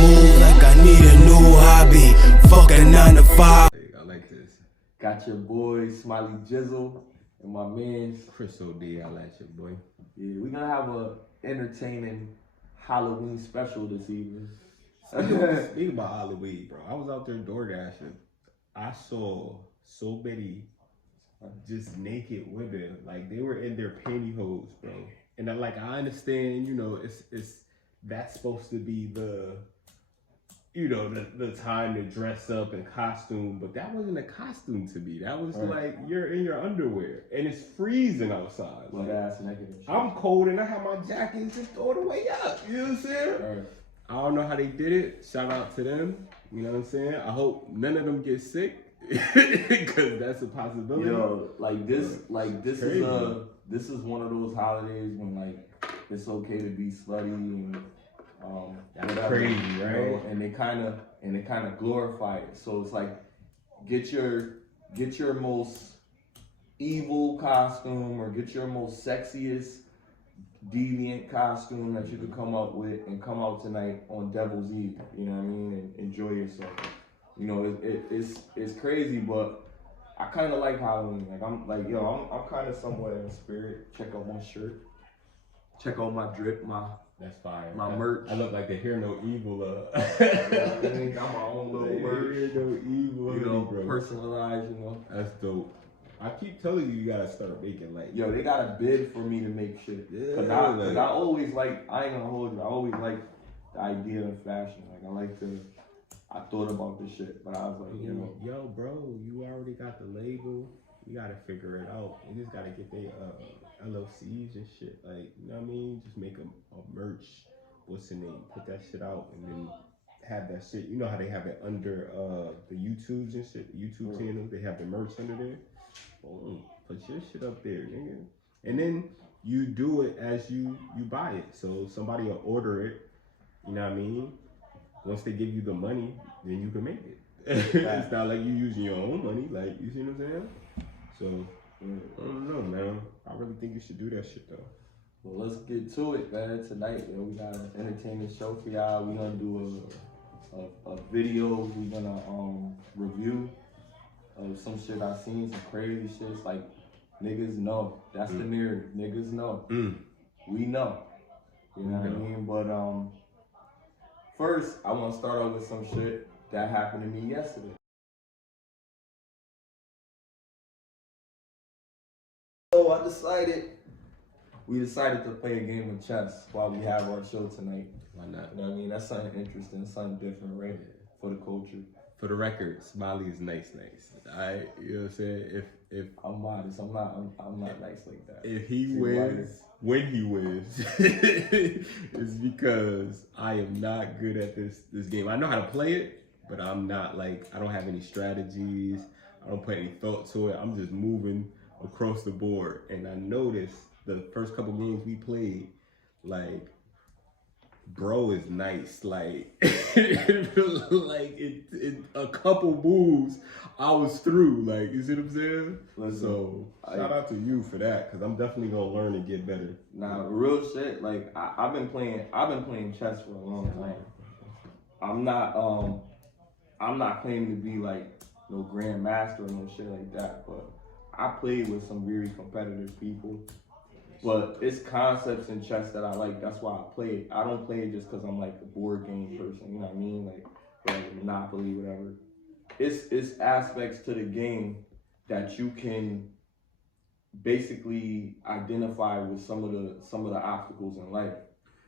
move like I need a new hobby. Fuck a 9 to 5. I like this. Got your boy Smiley Jizzle and my man Chris O.D. I like you, boy. Yeah, we're gonna have a entertaining Halloween special this evening. Speaking about Halloween, bro, I was out there door dashing. I saw so many just naked women, like they were in their pantyhose, bro. And I understand, you know, it's that's supposed to be the, you know, the time to dress up in costume, but that wasn't a costume to me. That was like you're in your underwear and it's freezing outside. Like, ass naked and shit. I'm cold and I have my jacket just all the way up. You know what I'm saying? I don't know how they did it. Shout out to them. You know what I'm saying? I hope none of them get sick because that's a possibility. Yo, this is one of those holidays when like it's okay to be slutty and that's whatever, crazy, you right? know? And they kind of glorify it. So it's like get your most evil costume or get your most sexiest deviant costume that you could come up with and come out tonight on Devil's Eve. You know what I mean? And enjoy yourself. You know, it's crazy, but I kind of like Halloween. Like I'm kind of somewhat in the spirit. Check out my shirt. Check out my drip, that's fire. My merch. I look like the Hear No Evil. I got my own little merch. Hear No Evil. You know, bro. personalized. You know. That's dope. I keep telling you gotta start making like. Yo, they got a bid for me to make shit. Yeah. Cause I always like. I ain't gonna hold you. I always like the idea of fashion. Like I thought about this shit, but I was like, you know, yo, bro, you already got the label. You gotta figure it out. You just gotta get their LLCs and shit. Like, you know what I mean? Just make a merch. What's the name? Put that shit out and then have that shit. You know how they have it under the YouTubes and shit. The YouTube channels, they have the merch under there. Boom. Put your shit up there, nigga. And then you do it as you buy it. So somebody will order it. You know what I mean? Once they give you the money, then you can make it. It's not like you using your own money. Like, you see what I'm saying? So, I don't know, man. I really think you should do that shit, though. Well, let's get to it, man. Tonight, yo, we got an entertaining show for y'all. We're gonna do a video. We're gonna review of some shit I seen, some crazy shit. It's like niggas know. That's the narrative. Niggas know. We know. You know what I mean? But first, I want to start off with some shit that happened to me yesterday. So we decided to play a game of chess while we have our show tonight. Why not? You know what I mean? That's something interesting, something different, right? For the culture. For the record, Smiley is nice. Alright, you know what I'm saying? If I'm modest, I'm not nice like that. If he wins, when he wins, it's because I am not good at this game. I know how to play it, but I'm not like, I don't have any strategies. I don't put any thought to it. I'm just moving across the board. And I noticed the first couple games we played, like, bro is nice. Like, like it a couple moves, I was through. Like, you see what I'm saying? Listen, so shout out to you for that, because I'm definitely gonna learn and get better. Nah, real shit. Like I've been playing chess for a long time. I'm not claiming to be like no grandmaster or no shit like that, but I played with some very competitive people. But it's concepts in chess that I like. That's why I play it. I don't play it just because I'm like a board game person. You know what I mean? Like Monopoly, whatever. It's aspects to the game that you can basically identify with some of the obstacles in life.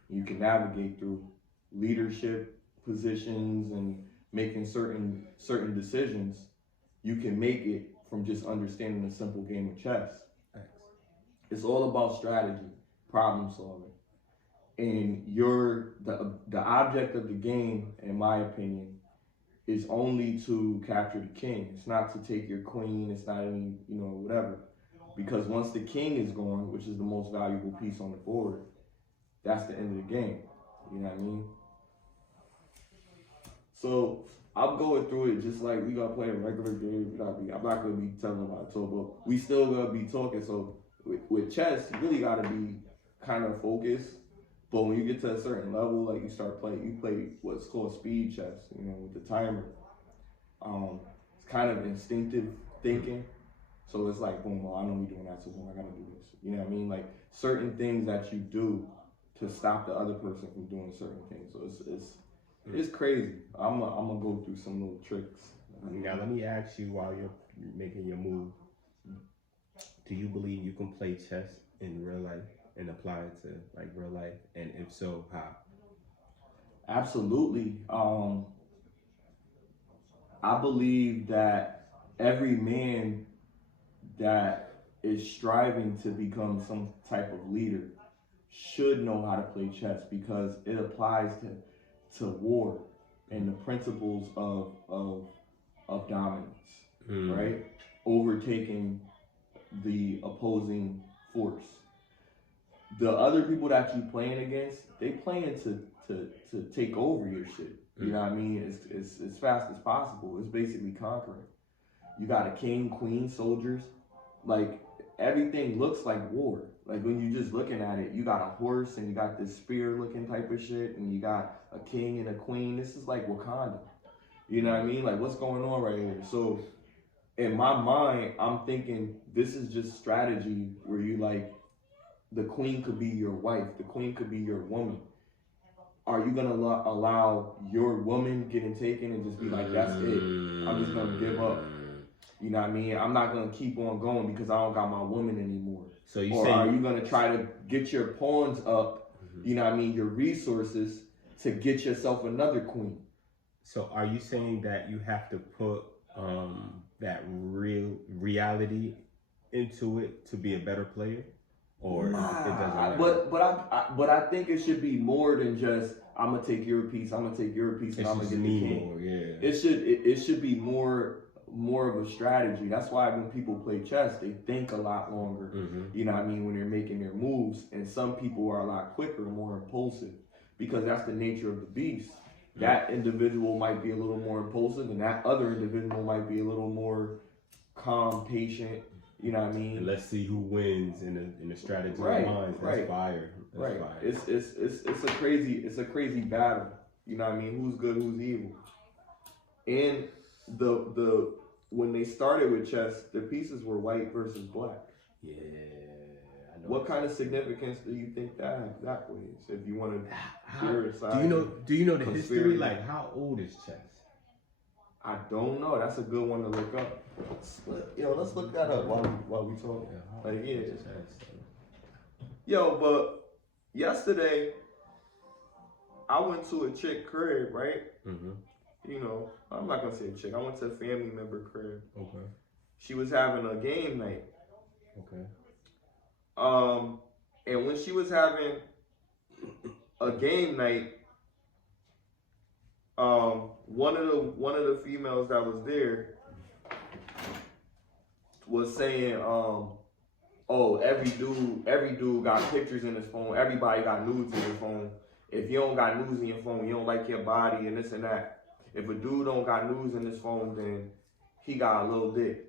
You can navigate through leadership positions and making certain decisions. You can make it from just understanding a simple game of chess. It's all about strategy, problem solving. And the object of the game, in my opinion, is only to capture the king. It's not to take your queen, it's not any, whatever. Because once the king is gone, which is the most valuable piece on the board, that's the end of the game. You know what I mean? So I'm going through it just like we gonna play a regular game. I'm not gonna be telling about it, but we still gonna be talking. So with chess, you really gotta be kind of focused But when you get to a certain level, like you start playing, you play what's called speed chess, you know, with the timer. It's kind of instinctive thinking. So it's like, boom, well, I know you're doing that, so boom, I gotta do this. You know what I mean? Like certain things that you do to stop the other person from doing certain things. So it's crazy. I'm gonna go through some little tricks. Now let me ask you, while you're making your move, do you believe you can play chess in real life and apply it to like real life? And if so, how? Absolutely. I believe that every man that is striving to become some type of leader should know how to play chess, because it applies to war and the principles of dominance, right? Overtaking the opposing force. The other people that you playing against, they playing to take over your shit. You know what I mean? It's as fast as possible. It's basically conquering. You got a king, queen, soldiers. Like everything looks like war. Like when you're just looking at it, you got a horse and you got this spear looking type of shit, and you got a king and a queen. This is like Wakanda. You know what I mean? Like what's going on right here? So in my mind, I'm thinking this is just strategy where you like, the queen could be your wife, the queen could be your woman. Are you gonna allow your woman getting taken and just be like, that's it, I'm just gonna give up? You know what I mean? I'm not gonna keep on going because I don't got my woman anymore. So you or say, are you gonna try to get your pawns up, you know what I mean, your resources, to get yourself another queen? So are you saying that you have to put that reality into it to be a better player? Or it doesn't matter? But I think it should be more than just, I'm gonna take your piece, I'm gonna take your piece, and I'm gonna get the king. More, yeah. It should be more of a strategy. That's why when people play chess, they think a lot longer. You know what I mean, when they're making their moves. And some people are a lot quicker, more impulsive, because that's the nature of the beast. That individual might be a little more impulsive, and that other individual might be a little more calm, patient. You know what I mean? And let's see who wins in the strategy of minds. That's fire. That's fire. It's a crazy battle. You know what I mean? Who's good, who's evil? And the when they started with chess, the pieces were white versus black. Yeah. I know. What kind of significance do you think that weighs? If you want to hear it, do you know the history? Like, how old is chess? I don't know. That's a good one to look up. Let's look that up while we talk. Yo, but yesterday I went to a chick crib, right? You know, I'm not gonna say a chick. I went to a family member crib. Okay. She was having a game night. Okay. And when she was having a game night, one of the females that was there was saying, oh, every dude got pictures in his phone. Everybody got nudes in their phone. If you don't got nudes in your phone, you don't like your body and this and that. If a dude don't got nudes in his phone, then he got a little dick.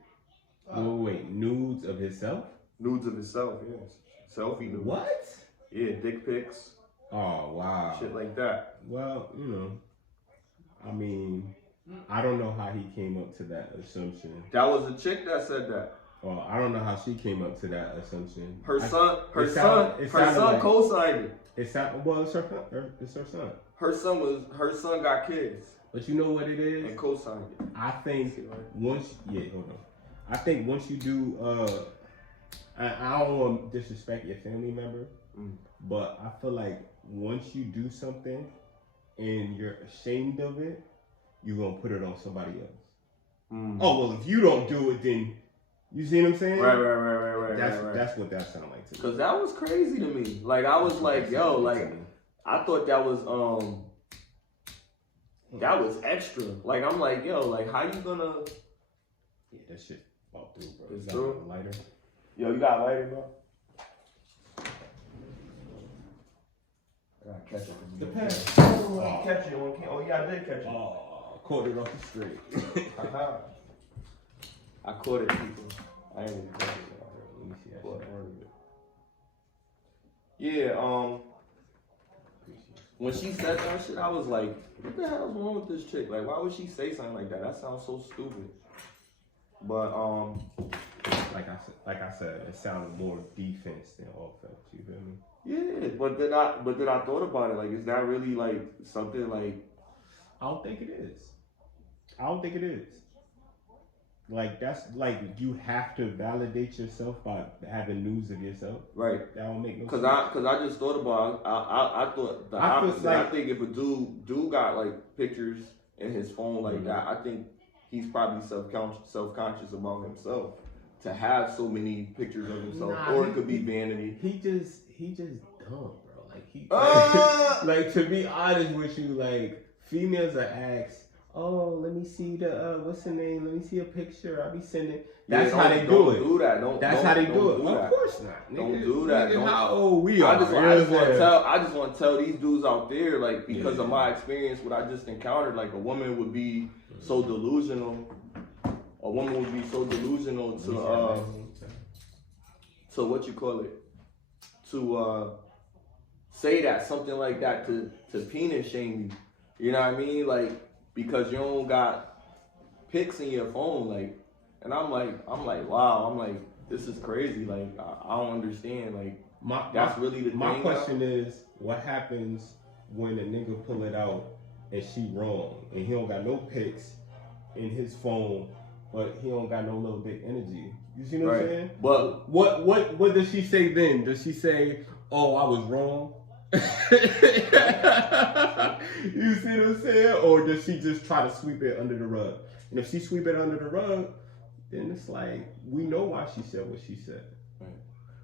Wait, nudes of himself? Nudes of himself, yes. Selfie nudes. What? Yeah, dick pics. Oh, wow. Shit like that. Well, you know, I mean, I don't know how he came up to that assumption. That was a chick that said that. Well, I don't know how she came up to that assumption. Her son co-signed it. It's her son. Her son got kids. But you know what it is? And co-signed it. I think once you do, I don't want to disrespect your family member, but I feel like once you do something and you're ashamed of it, you're going to put it on somebody else. Oh, well, if you don't do it, then you see what I'm saying? Right. That's what that sounded like to me. Because that was crazy to me. Like, I was like, yo, like, I thought that was extra. Like, I'm like, yo, like, how you gonna... Yeah, that shit fall through, bro. It's true. A lighter? Yo, you got a lighter, bro? I gotta catch it. Depends. Catch it on camera. Oh, yeah, I did catch it. Oh, caught it off the street. I caught it, people. I ain't even catch it. Let me see that. Yeah, when she said that shit, I was like, what the hell is wrong with this chick? Like, why would she say something like that? That sounds so stupid. But like I said, it sounded more defense than offense. You feel me? yeah, but then I thought about it. Like, is that really like something like? I don't think it is. I don't think it is. Like, that's like, you have to validate yourself by having news of yourself. Right. That don't make no sense. Cause I just thought about. I thought the opposite. Like, I think if a dude got like pictures in his phone like that, I think he's probably self-conscious about himself to have so many pictures of himself, or it could be vanity. He just dumb, bro. Like like, to be honest with you, like, females are asked, oh, let me see the what's the name? Let me see a picture. I'll be sending. That's how they do it. Don't do that. That's how they do it. Of course not. Don't do that. How old we are? I just want to tell these dudes out there, like, because of my experience, what I just encountered, like, a woman would be so delusional. A woman would be so delusional to what you call it, to say that something like that to penis shame you. You know what I mean? Like, because you don't got pics in your phone, like, and I'm like, wow, I'm like, this is crazy. Like, I don't understand. Like, that's really the thing. My question is, what happens when a nigga pull it out and she wrong and he don't got no pics in his phone, but he don't got no little big energy? You see what I'm saying? But what does she say then? Does she say, oh, I was wrong? You see what I'm saying? Or does she just try to sweep it under the rug? And if she sweep it under the rug, then it's like, we know why she said what she said. Right.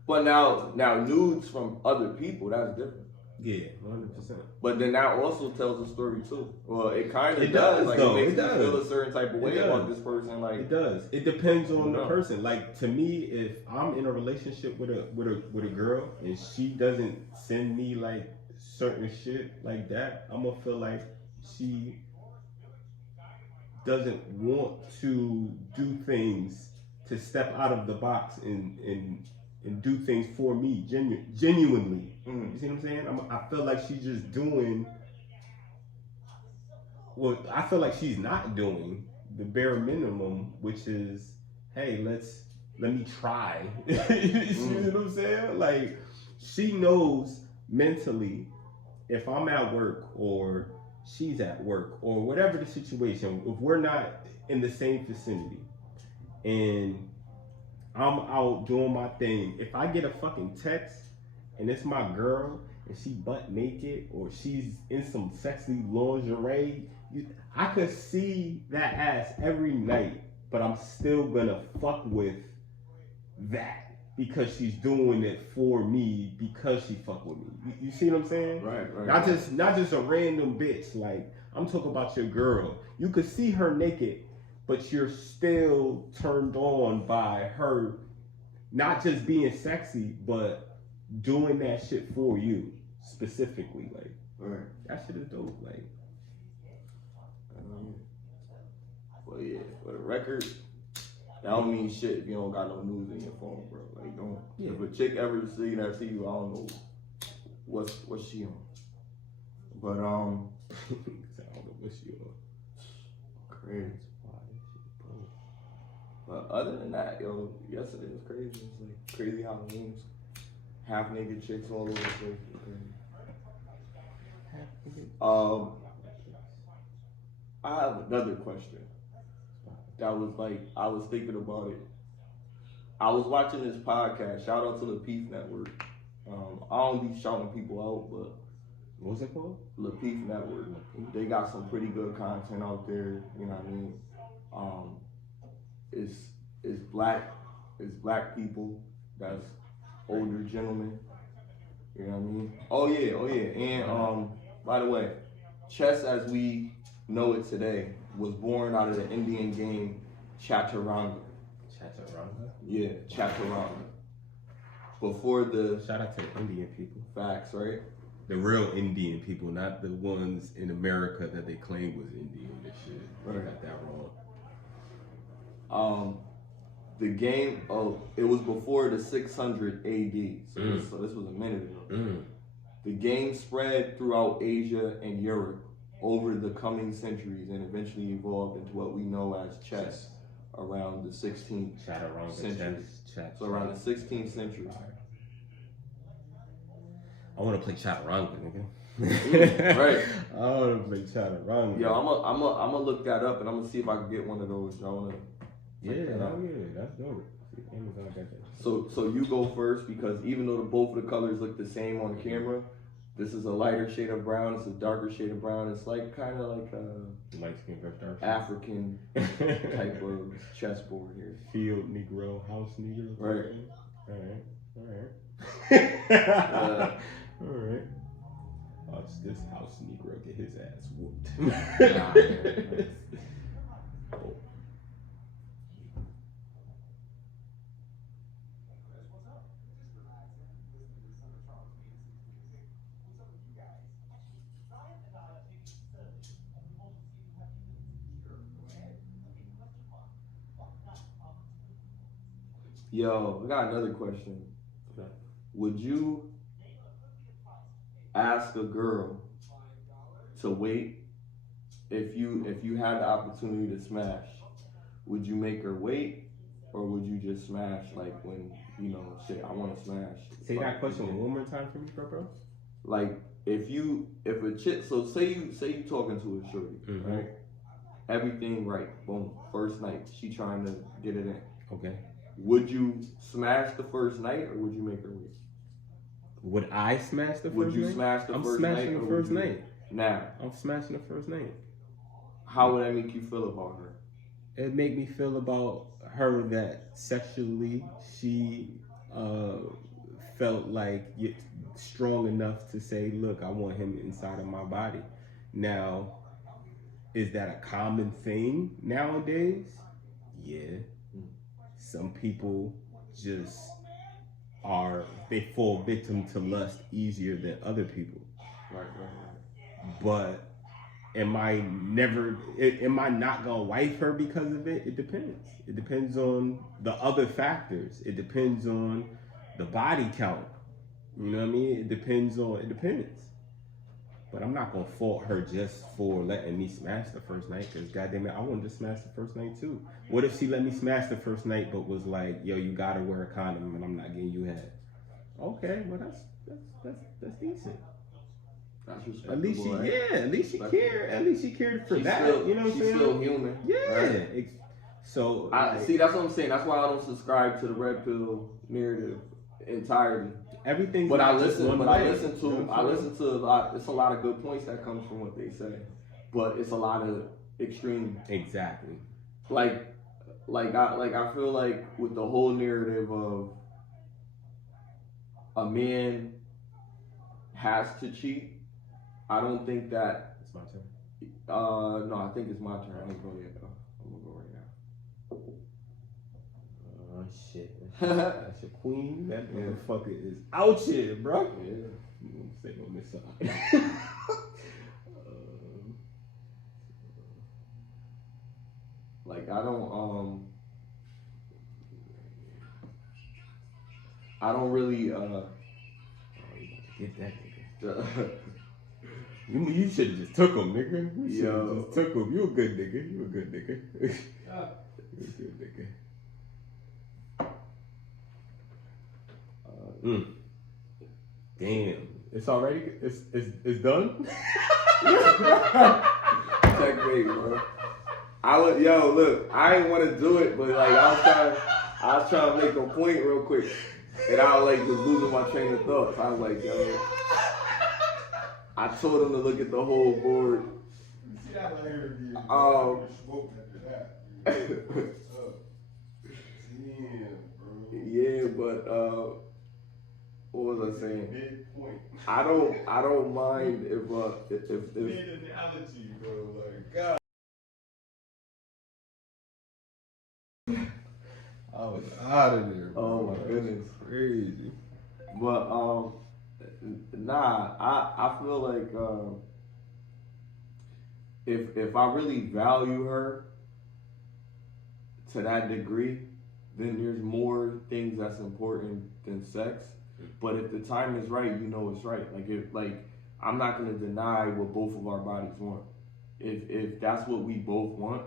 But now nudes from other people, that's different. Yeah, 100%. But then that also tells a story too. Well, it kind of does. Like, it makes me feel a certain type of way about this person. Like, it does. It depends on the person. Like, to me, if I'm in a relationship with a girl and she doesn't send me like certain shit like that, I'm gonna feel like she doesn't want to do things, to step out of the box and do things for me genuinely. You see what I'm saying? I feel like she's just doing what I feel like she's not doing, the bare minimum, which is, hey, let me try. You see what I'm saying? Like, she knows mentally, if I'm at work or she's at work or whatever the situation, if we're not in the same vicinity and I'm out doing my thing, if I get a fucking text and it's my girl and she butt naked or she's in some sexy lingerie, I could see that ass every night, but I'm still gonna fuck with that because she's doing it for me because she fuck with me. You see what I'm saying? Right. Not just a random bitch. Like, I'm talking about your girl. You could see her naked, but you're still turned on by her not just being sexy, but doing that shit for you specifically. Like, that shit is dope. Like, well, yeah, for the record, that don't mean shit if you don't got no news in your phone, bro. Like, don't. Yeah. If a chick ever see you, I don't know what's she on. But I don't know what she on. Crazy. But other than that, yo, yesterday was crazy. It was like crazy Halloweens. Half naked chicks all over the place. I have another question. That was like, I was thinking about it. I was watching this podcast. Shout out to the Peace Network. I don't be shouting people out, but what's it called? The Peace Network. They got some pretty good content out there. You know what I mean? It's black people. That's older gentlemen. You know what I mean? Oh yeah. And by the way, chess as we know it today was born out of the Indian game Chaturanga. Chaturanga? Yeah, Chaturanga. Before the... Shout out to the Indian people. Facts, right? The real Indian people, not the ones in America that they claim was Indian and shit. Right. Got that wrong. The game, it was before the 600 AD, so this was a minute ago. The game spread throughout Asia and Europe over the coming centuries and eventually evolved into what we know as chess around the 16th century. So around the 16th century. I want to play chaturanga, nigga. Right. I want to play chaturanga. Yo, I'm gonna look that up and I'm gonna see if I can get one of those. Yeah, that's dope. Amazon got that. So you go first because even though both of the colors look the same on camera, this is a lighter shade of brown. It's a darker shade of brown. It's like kind of like a light skin versus dark African type of chessboard here. Field Negro, house Negro. Right. All right. All right. Watch this house Negro get his ass whooped. Yo, I got another question. Would you ask a girl to wait if you had the opportunity to smash? Would you make her wait, or would you just smash like when say I want to smash? Say that question one more time for me, bro. Like if a chick, so say you talking to a shorty, right? Everything right, boom, first night, she trying to get it in. Okay. Would you smash the first night, or would you make her wait? Would I smash the first night? Would you smash the first night? I'm smashing the first night. Now. I'm smashing the first night. How would that make you feel about her? It make me feel about her that sexually she felt like strong enough to say, look, I want him inside of my body. Now, is that a common thing nowadays? Yeah. Some people just they fall victim to lust easier than other people. Right. But am I not gonna wife her because of it? It depends. It depends on the other factors. It depends on the body count. You know what I mean? It depends. But I'm not gonna fault her just for letting me smash the first night, because goddamn it, I wanted to smash the first night too. What if she let me smash the first night but was like, yo, you gotta wear a condom and I'm not getting you head? Okay, well that's decent. That's respectable. At least she cared. At least she cared for she's that. Still, you know what I'm saying? She's still human. Yeah. Right? So see, that's what I'm saying. That's why I don't subscribe to the Redpill narrative entirely. Everything. But I listen to a lot. It's a lot of good points that comes from what they say, but it's a lot of extreme. Exactly. Like I feel like with the whole narrative of a man has to cheat, I don't think that. It's my turn. No, I think it's my turn. I'm gonna go right now. Oh shit. That's your queen. That motherfucker is out here, bro. Yeah. Stay on this side. Like I don't really get that nigga. You should have just took him, nigga. You should have just took him. You a good nigga. You a good nigga. You a good nigga. Damn. It's already. It's done. Checkmate, bro. Look, I didn't want to do it, but like I was trying to make a point real quick, and I was losing my train of thought. So I was like, yo, I told him to look at the whole board. See that later, yeah, but what was I saying? Big point. I don't mind if Mid analogy, bro. Like God. I was out of there. Bro. Oh my goodness, crazy. But I feel like if I really value her to that degree, then there's more things that's important than sex. But if the time is right, you know it's right. I'm not gonna deny what both of our bodies want. If that's what we both want,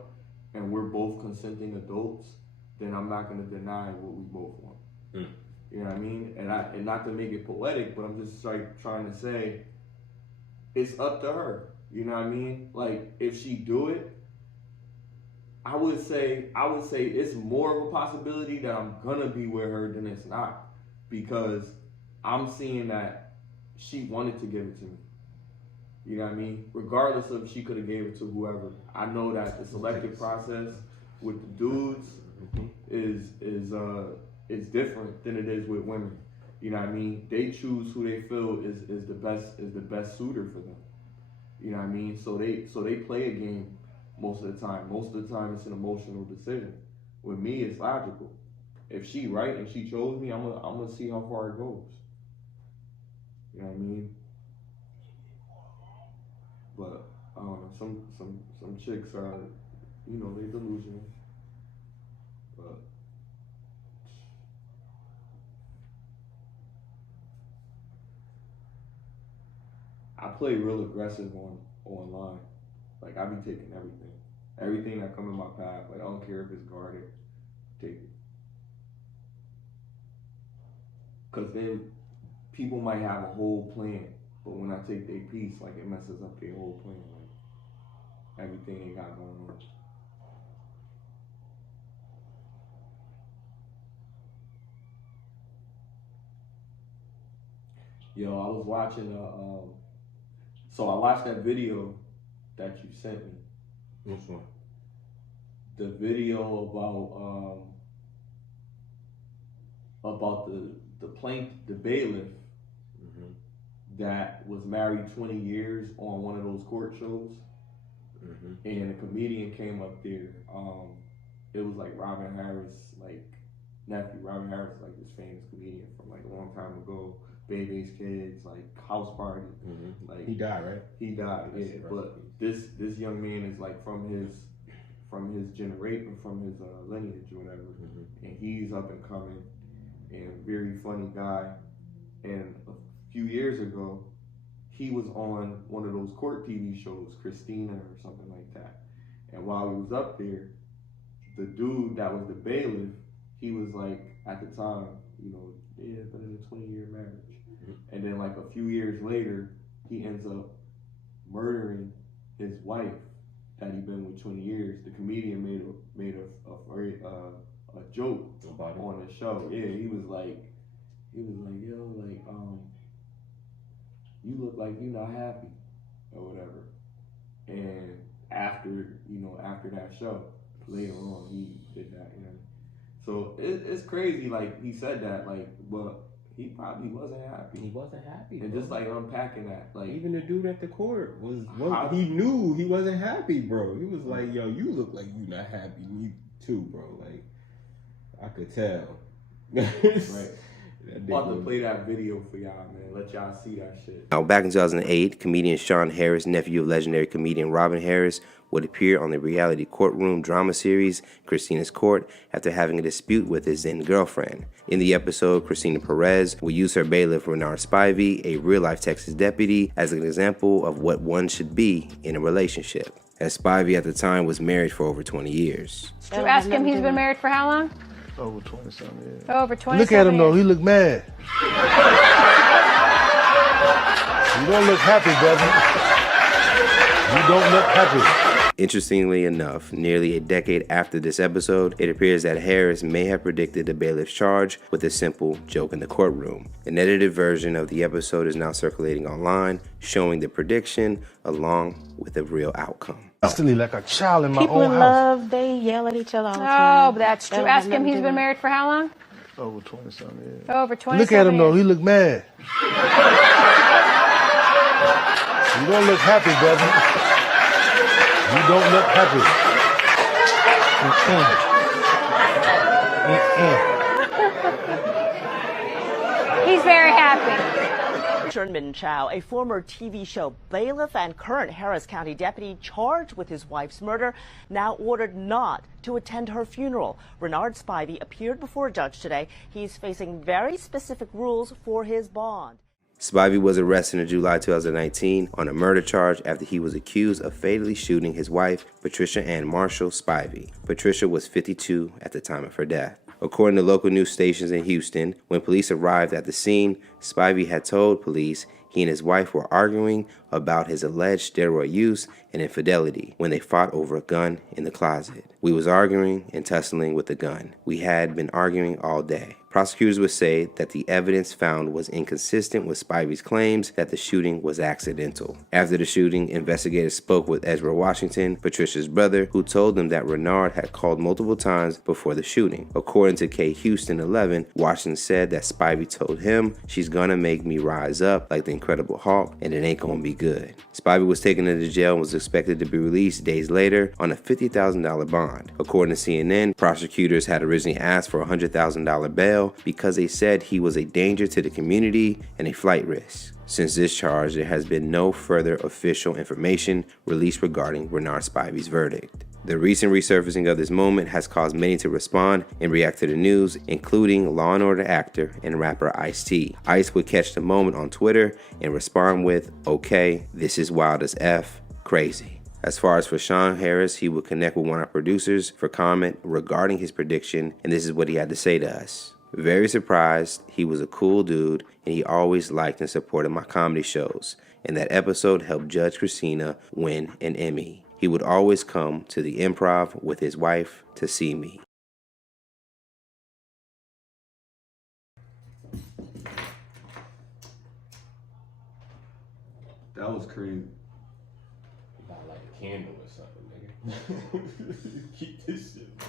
and we're both consenting adults, then I'm not gonna deny what we both want. You know what I mean? And not to make it poetic, but I'm just like trying to say, it's up to her. You know what I mean? Like, if she do it, I would say it's more of a possibility that I'm gonna be with her than it's not, because I'm seeing that she wanted to give it to me. You know what I mean? Regardless of she could have gave it to whoever. I know that the selective process with the dudes is different than it is with women. You know what I mean? They choose who they feel is the best suitor for them. You know what I mean? So they play a game most of the time. Most of the time it's an emotional decision. With me, it's logical. If she right and she chose me, I'm gonna see how far it goes. You know what I mean? But I don't know. Some chicks are, you know, they delusional. But I play real aggressive online. Like, I be taking everything. Everything that come in my path. Like, I don't care if it's guarded. Take it. Because then people might have a whole plan, but when I take their piece, like, it messes up their whole plan. Like, everything they got going on. Yo, I was watching so I watched that video that you sent me. Which one? The video about the bailiff that was married 20 years on one of those court shows, and a comedian came up there. It was like Robin Harris, like nephew. Robin Harris, like this famous comedian from like a long time ago. Baby's Kids, like House Party. Like, he died, right? He died, yeah. But this young man is like from his generation, from his lineage or whatever, and he's up and coming and very funny guy. And a few years ago, he was on one of those court TV shows, Christina or something like that. And while he was up there, the dude that was the bailiff, he was like, at the time, you know, yeah, been in a 20-year marriage. And then like a few years later, he ends up murdering his wife that he'd been with 20 years. The comedian made a joke about it on the show. Yeah, he was like, yo, like, you look like you're not happy or whatever. And after that show, later on, he did that, you know. So it's crazy, like, he said that, like, but he probably wasn't happy. He wasn't happy. And bro, just like unpacking that, like, even the dude at the court he knew he wasn't happy, bro. He was like, yo, you look like you not happy. Me too, bro. Like, I could tell. Right. I'm about to play that video for y'all, man. Let y'all see that shit. Now, back in 2008, comedian Sean Harris, nephew of legendary comedian Robin Harris, would appear on the reality courtroom drama series Christina's Court after having a dispute with his then girlfriend. In the episode, Christina Perez will use her bailiff Renard Spivey, a real-life Texas deputy, as an example of what one should be in a relationship, as Spivey at the time was married for over 20 years. You ask him he's been married for how long? Over 20-something years. Over 20. Look at him though, he look mad. You don't look happy, brother. You don't look happy. Interestingly enough, nearly a decade after this episode, it appears that Harris may have predicted the bailiff's charge with a simple joke in the courtroom. An edited version of the episode is now circulating online, showing the prediction along with the real outcome. Instantly like a child in my People own in house. love, they yell at each other all the time. Oh, but that's true. Ask him he's been married for how long? Over 20-something years. Over 20. Look at him though, he look mad. You don't look happy, brother. You don't look happy. He's very happy. Min Chow, a former TV show bailiff and current Harris County deputy charged with his wife's murder, now ordered not to attend her funeral. Renard Spivey appeared before a judge today. He's facing very specific rules for his bond. Spivey was arrested in July 2019 on a murder charge after he was accused of fatally shooting his wife, Patricia Ann Marshall Spivey. Patricia was 52 at the time of her death. According to local news stations in Houston, when police arrived at the scene, Spivey had told police he and his wife were arguing about his alleged steroid use and infidelity when they fought over a gun in the closet. We was arguing and tussling with the gun. We had been arguing all day. Prosecutors would say that the evidence found was inconsistent with Spivey's claims that the shooting was accidental. After the shooting, investigators spoke with Ezra Washington, Patricia's brother, who told them that Renard had called multiple times before the shooting. According to K Houston 11, Washington said that Spivey told him, "She's gonna make me rise up like the Incredible Hulk, and it ain't gonna be good." Spivey was taken into jail and was expected to be released days later on a $50,000 bond. According to CNN, prosecutors had originally asked for a $100,000 bail because they said he was a danger to the community and a flight risk. Since this charge, there has been no further official information released regarding Renard Spivey's verdict. The recent resurfacing of this moment has caused many to respond and react to the news, including Law & Order actor and rapper Ice-T. Ice would catch the moment on Twitter and respond with, "Okay, this is wild as F, crazy." As far as for Sean Harris, he would connect with one of our producers for comment regarding his prediction, and this is what he had to say to us. "Very surprised. He was a cool dude, and he always liked and supported my comedy shows. And that episode helped Judge Christina win an Emmy. He would always come to the Improv with his wife to see me." That was crazy. Not like a candle or something, nigga. Keep this shit, man.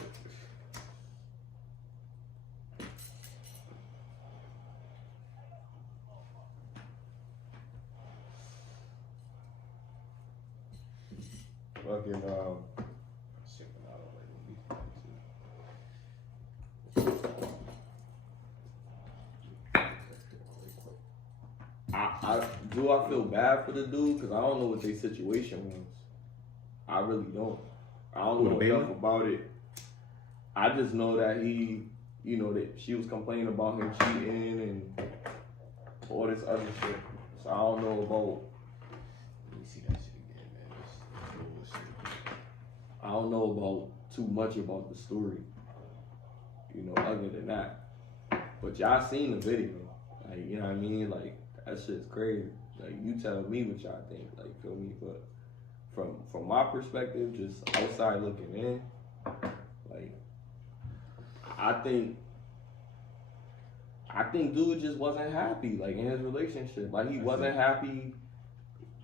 Fucking, shit went out of I feel bad for the dude because I don't know what their situation was. I really don't. I don't know enough about it. I just know that he, you know, that she was complaining about him cheating and all this other shit. So I don't know about. Let me see that shit again, man. This bullshit. I don't know about too much about the story. You know, other than that. But y'all seen the video. Like, you know what I mean? Like, that shit's crazy. Like, you tell me what y'all think. Like, feel me? But from my perspective, just outside looking in, like, I think dude just wasn't happy, like, in his relationship. Like, he wasn't happy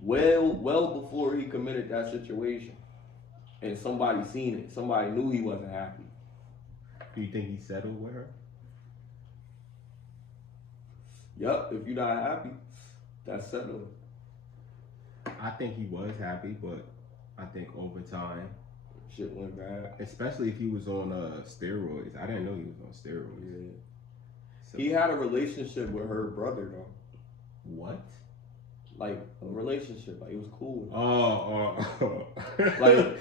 well before he committed that situation. And somebody seen it. Somebody knew he wasn't happy. Do you think he settled with her? Yup, if you're not happy, that's settled. I think he was happy, but I think over time, shit went bad. Especially if he was on steroids. I didn't know he was on steroids. Yeah. So, He had a relationship with her brother, though. what? Like, a relationship. Like, it was cool. Like,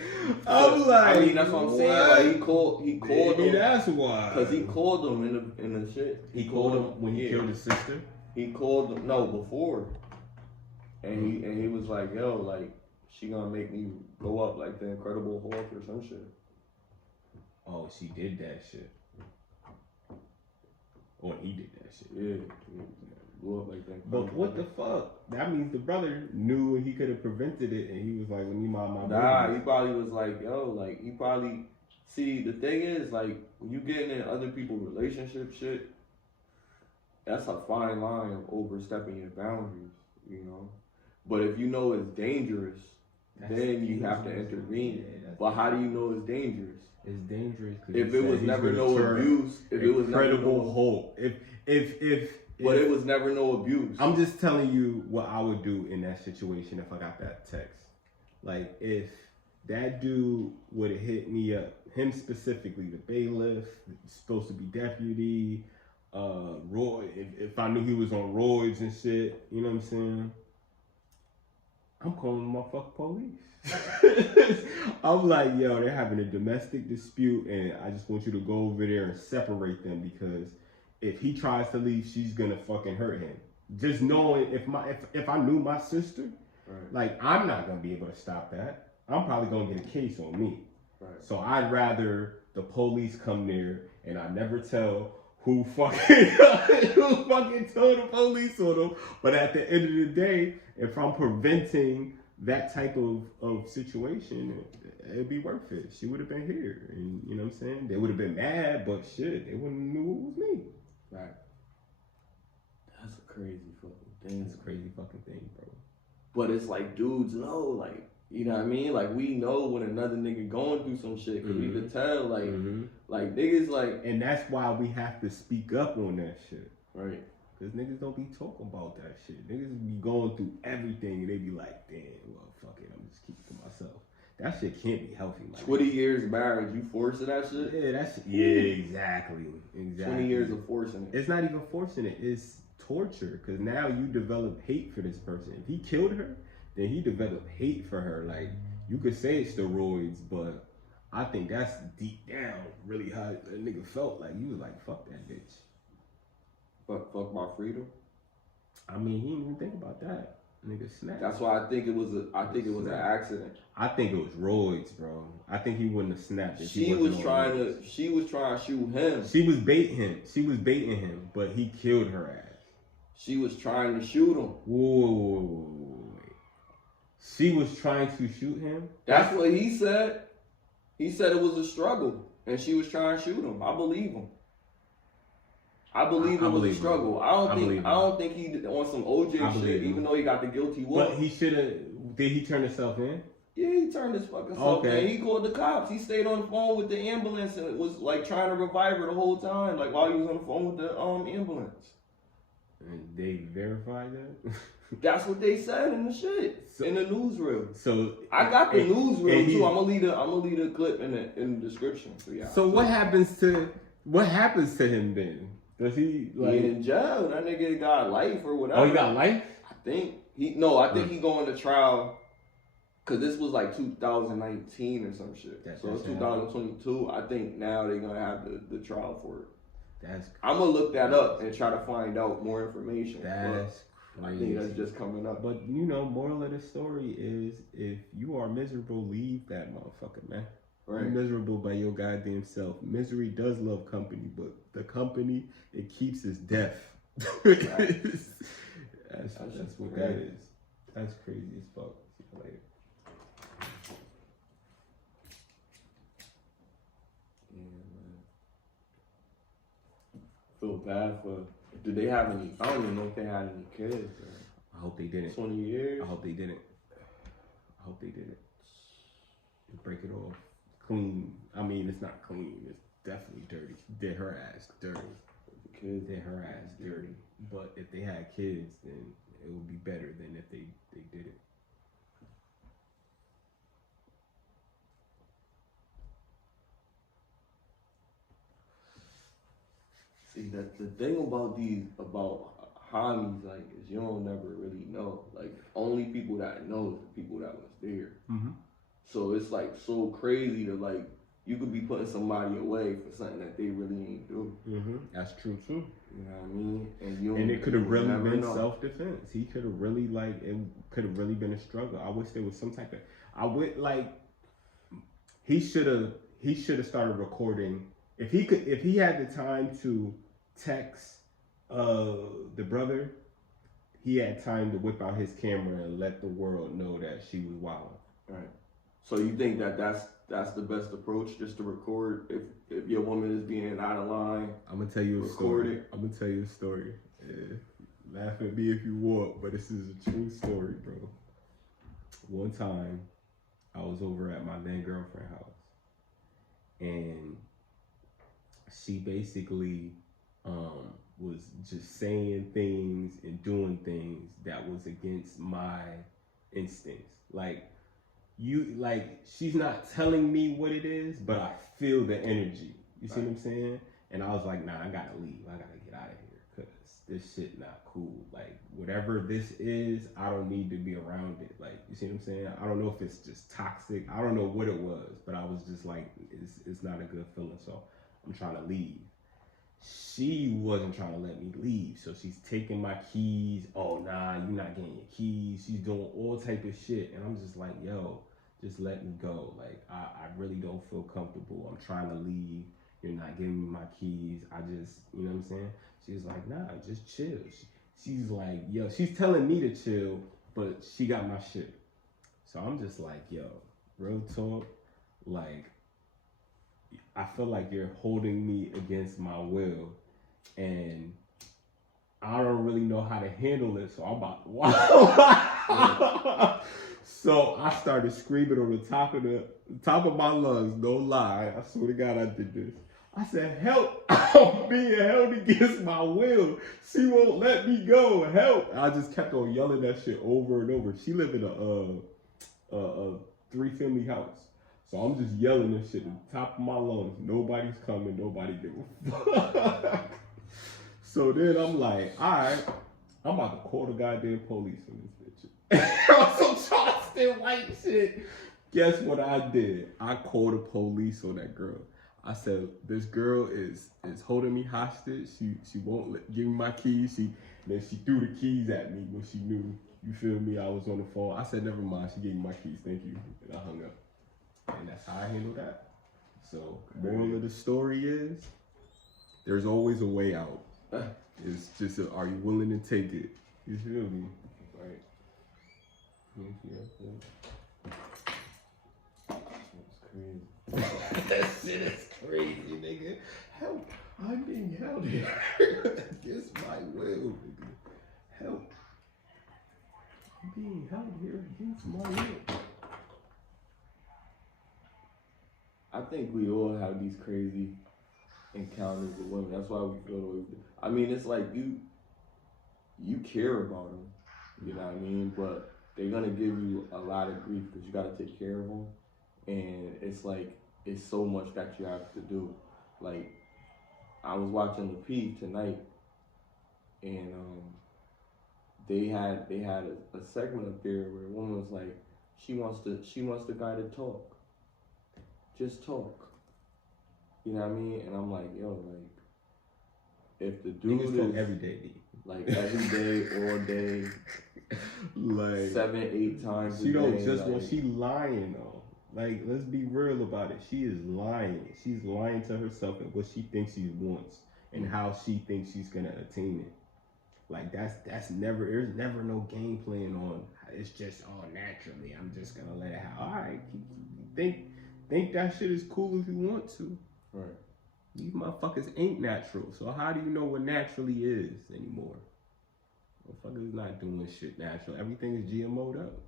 I'm like, I mean, that's what I'm saying. Like, he called Maybe him. that's why. Because he called him in the shit. He called him when he killed his sister? He called him, no, before. And he was like, yo, like, she gonna make me go up like the Incredible Hulk or some shit. Oh, she did that shit. Or he did that shit. Yeah. Blew up like that. But what the fuck? That means the brother knew he could have prevented it, and he was like, let me mind my Nah, business. he probably was like, yo, like, he probably, see, the thing is, like, when you getting in other people's relationship shit, that's a fine line of overstepping your boundaries, you know? But if you know it's dangerous, then you have to intervene. Yeah, but how do you know it's dangerous? It's dangerous. If it was never no abuse, if it was never Incredible Hulk. But it was never no abuse. I'm just telling you what I would do in that situation if I got that text. Like, if that dude would have hit me up, him specifically, the bailiff, supposed to be deputy, Roy, if I knew he was on roids and shit, you know what I'm saying? I'm calling the motherfucking police. I'm like, yo, they're having a domestic dispute, and I just want you to go over there and separate them, because if he tries to leave, she's gonna fucking hurt him. Just knowing if I knew my sister, Right. like, I'm not gonna be able to stop that. I'm probably gonna get a case on me. Right. So I'd rather the police come there and I never tell who fucking told the police on them. But at the end of the day, if I'm preventing that type of situation, it'd be worth it. She would have been here, and you know what I'm saying? They would have been mad, but shit, they wouldn't have knew it was me. Right. That's a crazy fucking thing. That's a crazy fucking thing, bro. But it's like, dudes know, like, you know what I mean? Like, we know when another nigga going through some shit, because we could tell, like, like, niggas, like... And that's why we have to speak up on that shit. Right. Because niggas don't be talking about that shit. Niggas be going through everything, and they be like, damn, well, fuck it, I'm just keeping it to myself. That shit can't be healthy, man. 20 years marriage, you forcing that shit? Yeah, exactly. 20 years of forcing it. It's not even forcing it, it's torture, because now you develop hate for this person. If he killed her, then he developed hate for her. Like, you could say it's steroids, but I think that's deep down really how a nigga felt. Like, you was like, fuck that bitch. Fuck my freedom? I mean, he didn't even think about that. Nigga snapped. That's why I think it was an accident. I think it was roids, bro. I think he wouldn't have snapped if She was trying to shoot him. She was baiting him, but he killed her ass. She was trying to shoot him. Whoa. She was trying to shoot him? That's what he said. He said it was a struggle, and she was trying to shoot him. I believe him. I believe it was a struggle. I don't think he did on some OJ shit, even though he got the guilty one. But he should have. Did he turn himself in? Yeah, he turned his fucking self in. He called the cops. He stayed on the phone with the ambulance and was like trying to revive her the whole time, like while he was on the phone with the ambulance. And they verified that? That's what they said in the shit, in the newsreel. So I got the newsreel too. I'm gonna leave the clip in the description for y'all. So what happens to him then? Does he like he in jail? That nigga got life or whatever. Oh, he got life? I think he going to trial, cause this was like 2019 or some shit. So it's 2022. I think now they're gonna have the trial for it. I'm gonna look that up and try to find out more information. That's crazy. I think that's just coming up. But you know, moral of the story is, if you are miserable, leave that motherfucker, man. Right. You're miserable by your goddamn self. Misery does love company, but the company, it keeps us deaf. That's what that is. That's crazy as fuck. See you later. Feel bad for. Did they have any? I don't even know if they had any kids. I hope they didn't. 20 years. I hope they didn't. Break it off clean. I mean, it's not clean. It's definitely dirty. Did her ass dirty. The kids did her ass dirty. But if they had kids, then it would be better than if they did it. See, that the thing about homies, like, is you don't never really know. Like, only people that know is the people that was there. Mm-hmm. So it's like so crazy to like, you could be putting somebody away for something that they really ain't do. Mm-hmm. That's true too. You know what I mean? And it could have really been self-defense. He could have really it could have really been a struggle. I wish there was some type of. He should have started recording. If he had the time to text the brother, he had time to whip out his camera and let the world know that she was wild. Right. So you think that's the best approach, just to record if your woman is being out of line? I'm gonna tell you a story. Laugh at me if you want, but this is a true story, bro. One time, I was over at my then girlfriend's house, and she basically was just saying things and doing things that was against my instincts. She's not telling me what it is, but I feel the energy. You see what I'm saying? And I was like, nah, I gotta leave. I gotta get out of here because this shit not cool. Like, whatever this is, I don't need to be around it. Like, you see what I'm saying? I don't know if it's just toxic. I don't know what it was, but I was just like, it's not a good feeling. So I'm trying to leave. She wasn't trying to let me leave. So she's taking my keys. Oh, nah, you're not getting your keys. She's doing all type of shit. And I'm just like, yo, just let me go. Like, I really don't feel comfortable. I'm trying to leave. You're not giving me my keys. I just, you know what I'm saying? She's like, nah, just chill. She's like, yo, she's telling me to chill, but she got my shit. So I'm just like, yo, real talk, like, I feel like you're holding me against my will, and I don't really know how to handle it, so I'm about to wow. So I started screaming on the top of my lungs, no lie. I swear to God I did this. I said, help, I'm being held against my will. She won't let me go, help. I just kept on yelling that shit over and over. She lived in a 3-family house. So I'm just yelling this shit at the top of my lungs. Nobody's coming, nobody give a fuck. So then I'm like, all right, I'm about to call the goddamn police on this bitch. On some Charleston white shit. Guess what I did? I called the police on that girl. I said, this girl is holding me hostage. She won't give me my keys. Then she threw the keys at me when she knew, you feel me, I was on the phone. I said, never mind, she gave me my keys, thank you. And I hung up. And that's how I handled that. So, moral of the story is, there's always a way out. It's just, are you willing to take it? You feel me? Right. That's crazy. That shit is crazy, nigga. Help. I'm being held here against my will, nigga. Help. I'm being held here against my will. I think we all have these crazy encounters with women. That's why we feel the way we do. I mean, it's like you care about them, you know what I mean? But they're gonna give you a lot of grief because you gotta take care of them, and it's like it's so much that you have to do. Like, I was watching The P tonight, and they had a segment up there where a woman was like, she wants the guy to talk. Just talk. You know what I mean? And I'm like, yo, like, if the dude is talk every day, like every day, all day, like 7-8 times. She don't day, just like, want. She lying though. Like, let's be real about it. She is lying. She's lying to herself and what she thinks she wants and how she thinks she's gonna attain it. Like, that's never. There's never no game plan on. It's just all naturally. I'm just gonna let it happen. All right, think that shit is cool if you want to. Right. These motherfuckers ain't natural. So how do you know what naturally is anymore? Motherfuckers not doing shit natural. Everything is GMO'd up.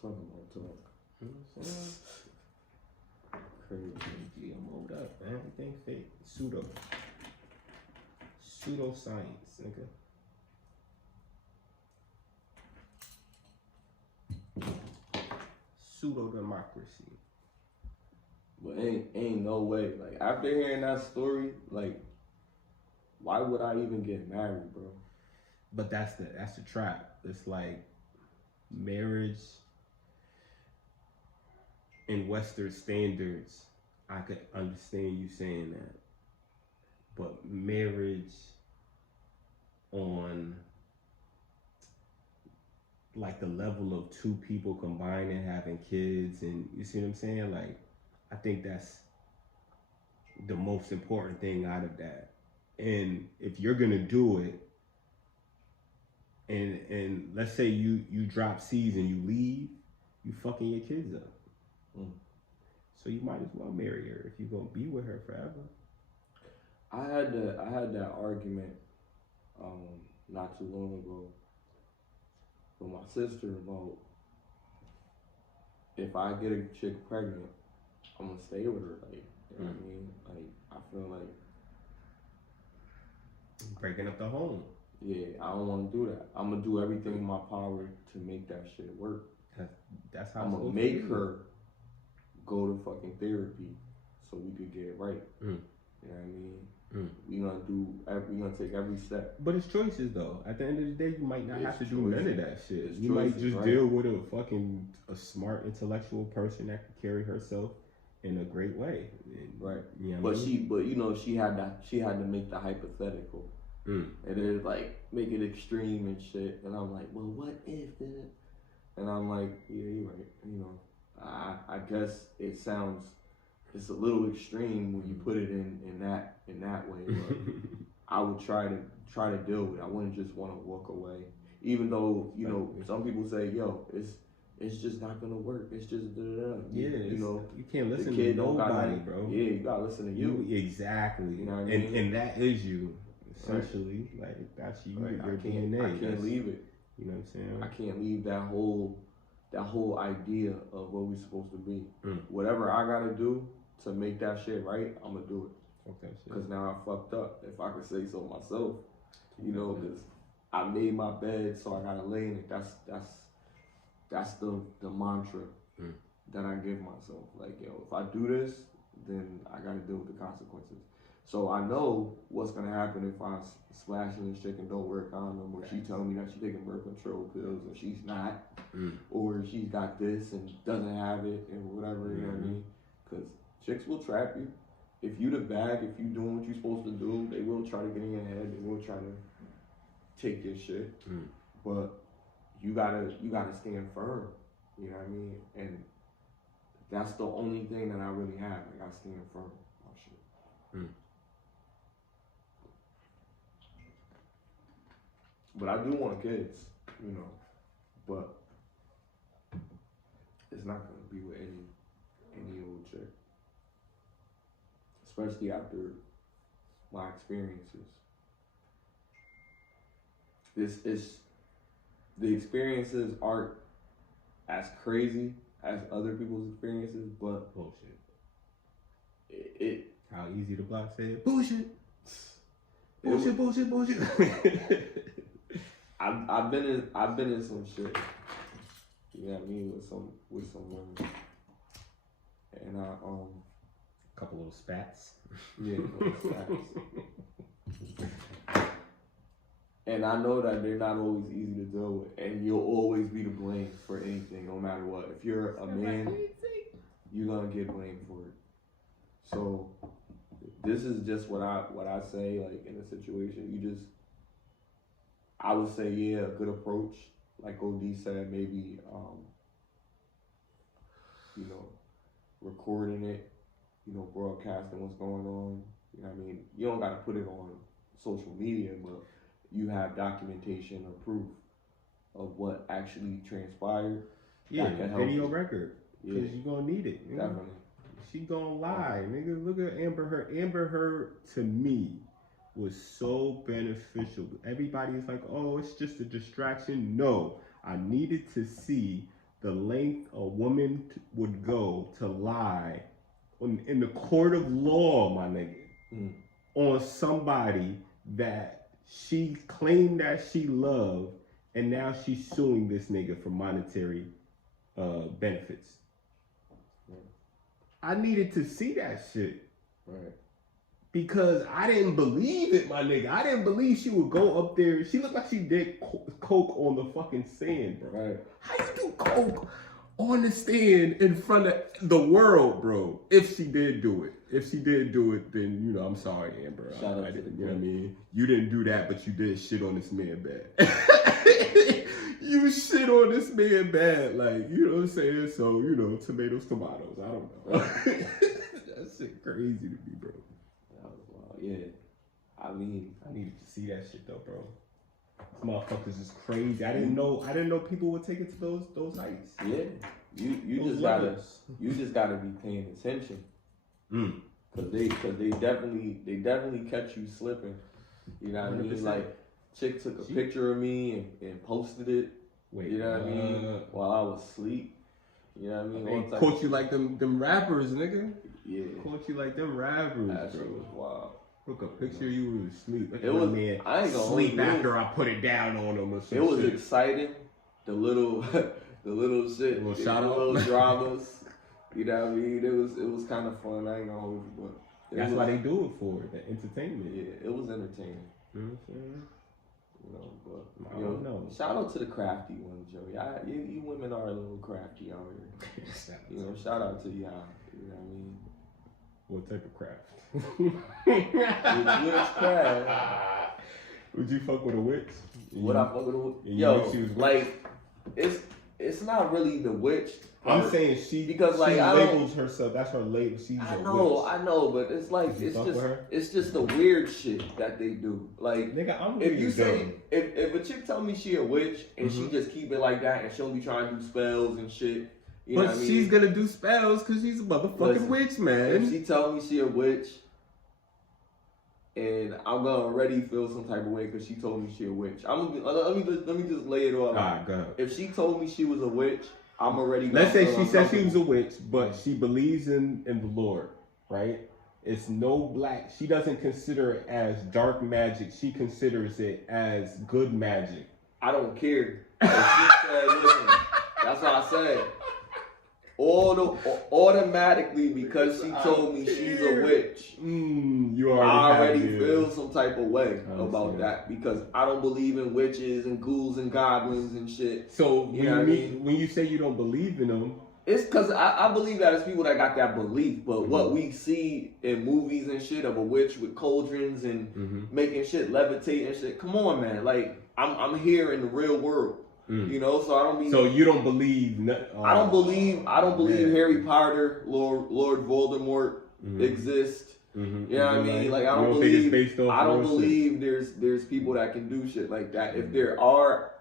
Talk about talk. You know what I'm saying? Crazy. GMO'd up, man. Everything fake. Pseudoscience, nigga. Pseudo-democracy. But ain't no way. Like, after hearing that story, like, why would I even get married, bro? But that's the trap. It's like marriage in Western standards, I could understand you saying that. But marriage on like the level of two people combining, having kids, and you see what I'm saying? Like, I think that's the most important thing out of that. And if you're gonna do it, and let's say you drop C's and you leave, you fucking your kids up. So you might as well marry her if you're gonna be with her forever. I had that argument not too long ago with my sister about if I get a chick pregnant, I'm gonna stay with her. Like, you know what I mean? Like, I feel like breaking up the home. Yeah, I don't want to do that. I'm gonna do everything in my power to make that shit work. That's how I'm gonna make her go to fucking therapy so we could get it right. Mm. You know what I mean? Mm. We gonna take every step. But it's choices though. At the end of the day, you might not have to do none of that shit. It's You might choices, just right? deal with a smart intellectual person that can carry herself in a great way. And, Right. You know what I mean? But you know, she had to make the hypothetical. Mm. And then like make it extreme and shit. And I'm like, well, what if that? And I'm like, yeah, you're right. You know, I guess it's a little extreme when you put it in that way. But I would try to deal with it. I wouldn't just want to walk away. Even though, you know, some people say, yo, it's just not gonna work. It's just Yeah, you know, you can't listen the kid to don't nobody, got bro. Yeah, you gotta listen to you. Exactly. You know what I mean? And that is you, essentially. Right. Like that's you. Right. Your I DNA. can't leave it. You know what I'm saying? I can't leave that whole idea of what we're supposed to be. Mm. Whatever I gotta do to make that shit right, I'm gonna do it. Fuck that shit. Cause now I fucked up, if I could say so myself. You know, cause I made my bed, so I gotta lay in it. That's the mantra that I give myself. Like, yo, if I do this, then I gotta deal with the consequences. So I know what's gonna happen if I splashing this chick and don't wear a condom, or she telling me that she's taking birth control pills and she's not, or she's got this and doesn't have it and whatever. You know what I mean? Cause chicks will trap you. If you the bag, if you doing what you're supposed to do, they will try to get in your head. They will try to take your shit. But you gotta stand firm. You know what I mean? And that's the only thing that I really have. I gotta stand firm on my shit. But I do want kids, you know. But it's not gonna be with any old chick. Especially after my experiences. The experiences aren't as crazy as other people's experiences, but bullshit. It How easy the block said bullshit. Bullshit. Bullshit. I've been in some shit. You know what I mean, with some women, and Couple little spats. Yeah, couple spats. And I know that they're not always easy to deal with, and you'll always be to blame for anything, no matter what. If you're a man, you're gonna get blamed for it. So this is just what I say, like in a situation, I would say, yeah, a good approach, like OD said, maybe recording it, broadcasting what's going on. You know what I mean? You don't gotta put it on social media, but you have documentation or proof of what actually transpired. Yeah, video record. Because Yeah. you're gonna need it. Definitely. She gonna lie, nigga. Look at Amber Heard. Amber Heard, to me, was so beneficial. Everybody is like, oh, it's just a distraction. No, I needed to see the length a woman would go to lie in the court of law, my nigga, on somebody that she claimed that she loved, and now she's suing this nigga for monetary benefits. I needed to see that shit. Right. Because I didn't believe it, my nigga. I didn't believe she would go up there. She looked like she did coke on the fucking stand, bro. Right. How you do coke on the stand in front of the world, bro? If she did do it. If she did do it, then, I'm sorry, Amber. Shout out I to didn't, the you know what I mean? You didn't do that, but you did shit on this man bad. You shit on this man bad, like, you know what I'm saying? So, tomatoes, tomatoes. I don't know. That shit crazy to me, bro. That was wild. Yeah. I mean, I needed to see that shit though, bro. These motherfuckers is crazy. I didn't know people would take it to those heights. yeah. You just gotta be paying attention. Cause they definitely catch you slipping. You know what I mean? 100%. Like, chick took a picture of me and posted it. Wait, you know what I mean? While I was asleep. You know what I mean? They caught you like them rappers, nigga. Yeah. Caught you like them rappers, That bro. shit was wild. Took a picture of you was asleep. It was, man, I ain't gonna sleep hold you. after I put it down on him or some It was shit. exciting. The little shit, Little the shout out. little dramas. You know what I mean? It was kind of fun. I ain't gonna hold you, but That's why they do it for, the entertainment. Yeah, it was entertaining. You know what I'm saying? You know, but I don't know. Shout out to the crafty ones, Joey. You women are a little crafty out here. You know, shout out to y'all. You know what I mean? What type of craft? Which craft? Would you fuck with a witch? Would I fuck with a witch? Yo, like it's not really the witch. I'm saying she labels herself. That's her label. She's a witch. I know, but it's like it's just the weird shit that they do. Like, nigga, I'm if you say if a chick tell me she a witch and she just keep it like that and she'll be trying to do spells and shit. You know what I mean? She's gonna do spells because she's a motherfucking witch, man. If she tell me she a witch, and I'm gonna already feel some type of way because she told me she a witch. Let me just lay it all out. Alright, go ahead. If she told me she was a witch, I'm already. Let's say she said she was a witch, but she believes in the Lord, right? It's no black. She doesn't consider it as dark magic. She considers it as good magic. I don't care. If she said, listen, that's what I said. Automatically, because she told me she's a witch, you I already feel some type of way about that because I don't believe in witches and ghouls and goblins and shit. So when you say you don't believe in them, it's because I believe that it's people that got that belief. But what we see in movies and shit of a witch with cauldrons and making shit levitate and shit, come on, man. Like I'm here in the real world. You know, so I don't mean. So you don't believe? I don't believe Harry Potter, Lord Voldemort exist. You know what I mean? Like I don't believe there's people that can do shit like that. If there are,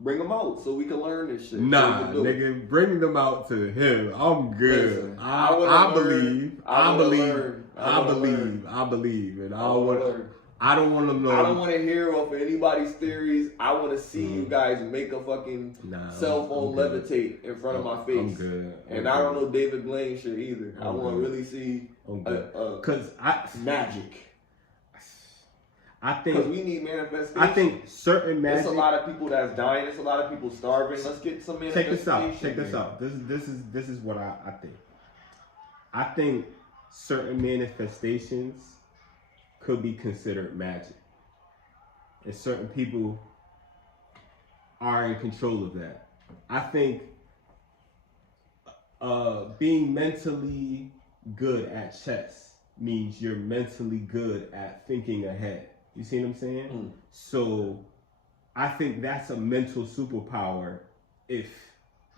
bring them out so we can learn this shit. Nah, nigga, bring them out to him. I'm good. Listen, I believe, and I don't want to know. I don't want to hear off of anybody's theories. I want to see you guys make a fucking cell phone levitate in front of my face. I'm good. And I don't know David Blaine shit either. I want to really see magic. I think because we need manifestation. I think certain magic. There's a lot of people that's dying. There's a lot of people starving. Let's get some manifestation. Check this out. This is what I think. I think certain manifestations could be considered magic. And certain people are in control of that. I think being mentally good at chess means you're mentally good at thinking ahead. You see what I'm saying? So I think that's a mental superpower if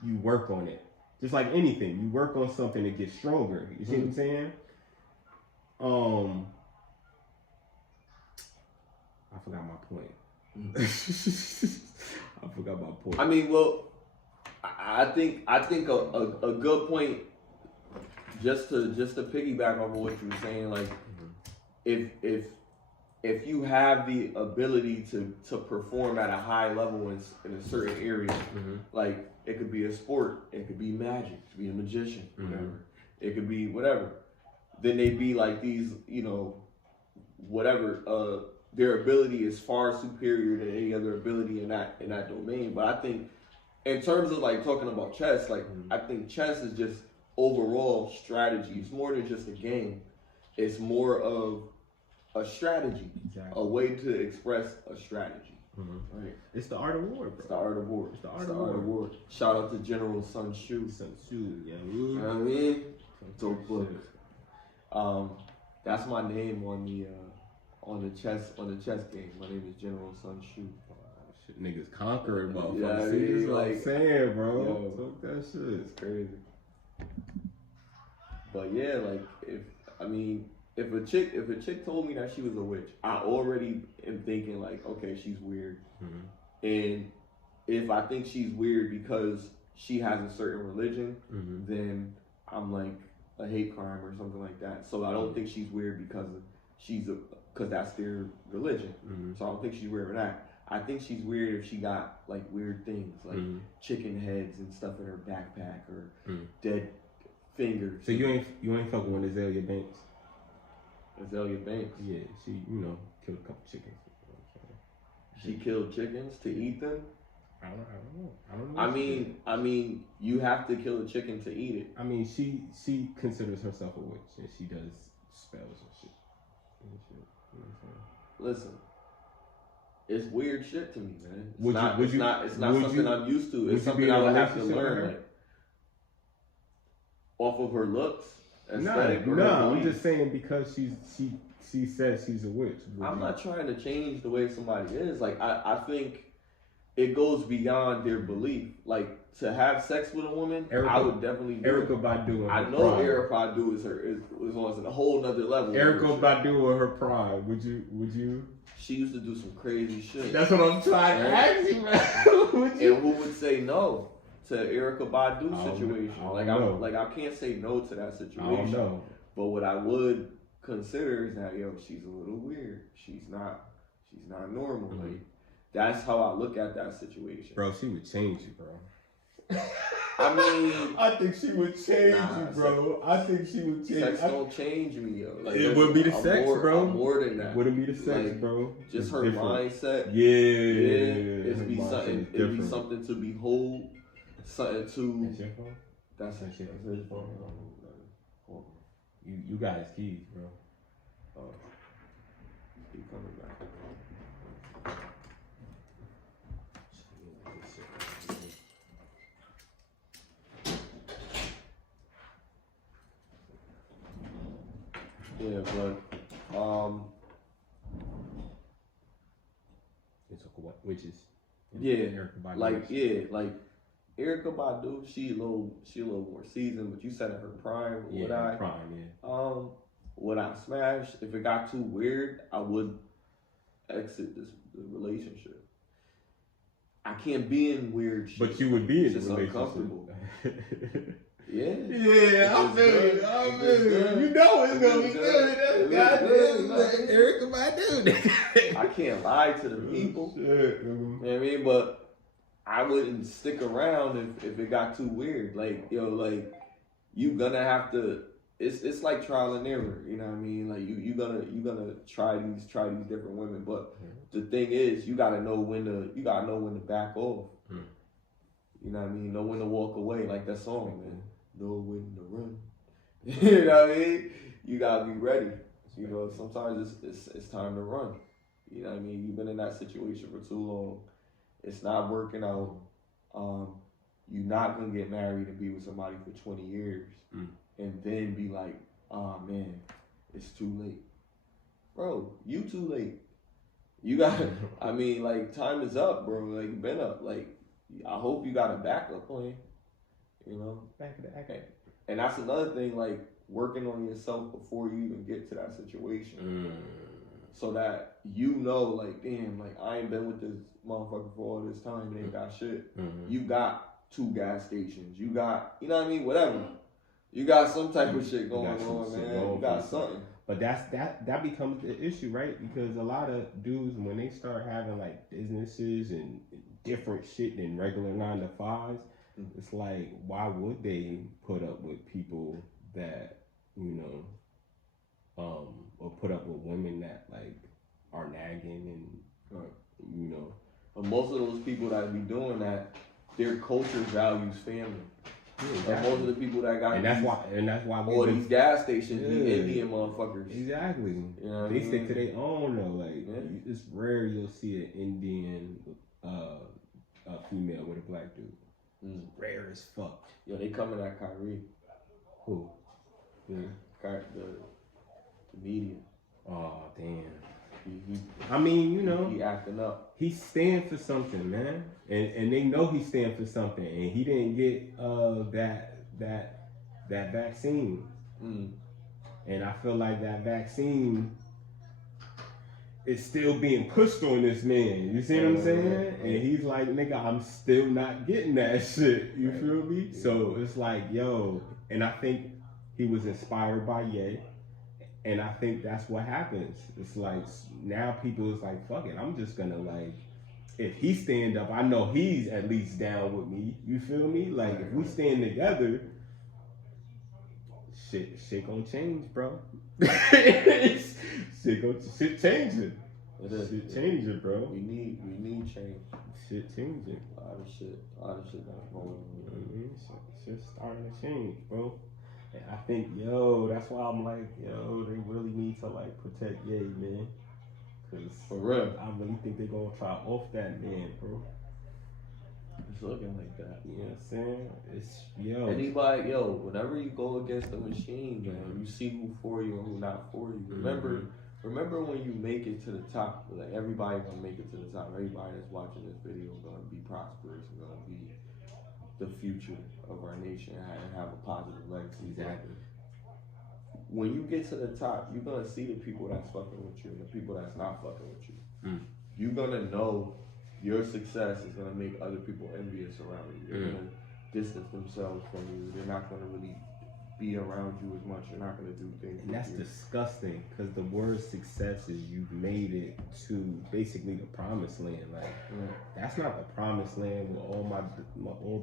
you work on it. Just like anything, you work on something to get stronger. You see what I'm saying? I forgot my point. I mean, well, I think a good point. Just to piggyback off of what you were saying, like if you have the ability to perform at a high level in a certain area, like it could be a sport, it could be magic, it could be a magician, whatever. It could be whatever. Then they be like these, you know, whatever. Their ability is far superior than any other ability in that domain. But I think, in terms of like talking about chess, like I think chess is just overall strategy. It's more than just a game. It's more of a strategy, a way to express a strategy. Right? It's the art of war, bro. It's the art of war. It's the art of war. Shout out to General Sun Tzu. Yeah. You know what I mean? Dope book. That's my name on the chess game. My name is General Sun Tzu. Shit, niggas conquered, motherfucker. Yeah, see, this is what like, I'm saying, bro. Yo, talk that shit. It's crazy. But yeah, like if a chick told me that she was a witch, I already am thinking like, okay, she's weird. And if I think she's weird because she has a certain religion, then I'm like a hate crime or something like that. So I don't think she's weird because that's their religion. So I don't think she's weird for that. I think she's weird if she got like weird things like chicken heads and stuff in her backpack or dead fingers. So you ain't fucking with Azalea Banks? Azalea Banks? Yeah, she killed a couple chickens. She killed chickens to eat them? I don't know. I mean, you have to kill a chicken to eat it. I mean, she considers herself a witch, and she does spells and shit. You know what I'm saying? Listen, it's weird shit to me, man. It's not would something you- I'm used to. would It's you be something in a I would have to relationship with learn, her? like, off of her looks, No, aesthetic, or her I'm beliefs. just saying because she says she's a witch. I'm not trying to change the way somebody is. Like, I think it goes beyond their belief. Like, to have sex with a woman, I would definitely do Erica it. Badu. I know Erica Badu is on a whole nother level. Erica Badu and her pride. Would you? She used to do some crazy shit. That's what I'm trying to ask you, man. Would you? And who would say no to Erica Badu situation? I don't know. I can't say no to that situation. I don't know. But what I would consider is that she's a little weird. She's not normal. Mm-hmm. Like, that's how I look at that situation. Bro, she would change you, bro. I mean, I think she would change you, bro. I think she would change. Sex don't change me, yo. Like, it wouldn't be the sex, bro. I'm more than that. Wouldn't be the sex, Like, bro. Just It's her different. mindset. Yeah. It'd be something to behold. Something to. That's your phone. That's his phone. You got his keys, bro. Keep coming back. Yeah, but You talk about witches. yeah, Erica Badu. like Erica Badu, she a little more seasoned, but you said in her prime. Would I smash? If it got too weird, I would exit the relationship. I can't be in weird shit. But you would be in It's a just relationship. uncomfortable. Yeah. Yeah, I feel it. I feel it. You know it's gonna be good. That's goddamn Erica Badu. I can't lie to the people. Shit, You know what I mean? But I wouldn't stick around if it got too weird. Like, you gonna have to. It's like trial and error. You know what I mean? Like you gonna try these different women. But the thing is, you gotta know when to back off. You know what I mean? Know when to walk away. Like that song, man. Know when to run. You know what I mean? You gotta be ready. You know, sometimes it's time to run. You know what I mean? You've been in that situation for too long. It's not working out. You're not gonna get married and be with somebody for 20 years and then be like, oh man, it's too late. Bro, you too late. You got I mean, like, time is up, bro. Like, you've been up. Like, I hope you got a backup plan. You know? Back of the act. And that's another thing, like, working on yourself before you even get to that situation. So that you know, like, damn, like, I ain't been with this motherfucker for all this time and ain't got shit. You got 2 gas stations. You got, you know what I mean? Whatever. You got some type of shit going on, man. You got something. But that becomes the issue, right? Because a lot of dudes, when they start having like businesses and different shit than regular 9-to-5s, it's like, why would they put up with people that, or put up with women that like are nagging and But most of those people that be doing that, their culture values family. Exactly. Most of the people that got and that's why all these gas stations be Indian motherfuckers. Exactly. You know, they stick to their own though. Like it's rare you'll see an Indian female with a black dude. It's rare as fuck. Yo, they coming at Kyrie. Who? The comedian. Oh damn. I mean, he acting up. He stand for something, man, and they know he stand for something, and he didn't get that vaccine, and I feel like that vaccine is still being pushed on this man. You see what I'm saying? And he's like, nigga, I'm still not getting that shit. You feel me? So it's like, yo, and I think he was inspired by Ye. And I think that's what happens. It's like, now people is like, fuck it, I'm just gonna like, if he stand up, I know he's at least down with me. You feel me? Like, if we stand together, shit gonna change, bro. shit changing. It is. Shit changing, bro. We need change. shit changing. A lot of shit that's going on. Shit's starting to change, bro. And I think, yo, that's why I'm like, yo, they really need to like protect Ye, man. Cause for real, I really think they're gonna try off that man, bro. It's looking like that. You know what I'm saying? It's anybody, whenever you go against the machine, man, you see who for you and who not for you. Remember when you make it to the top, like everybody gonna make it to the top. Everybody that's watching this video is gonna be prosperous and gonna be the future of our nation and have a positive legacy. Exactly. When you get to the top, you're gonna see the people that's fucking with you and the people that's not fucking with you. You're gonna know your success is gonna make other people envious around you. They're gonna distance themselves from you. They're not gonna really be around you as much. You're not gonna do things. And that's disgusting, because the word success is you've made it to basically the promised land. Like that's not the promised land with all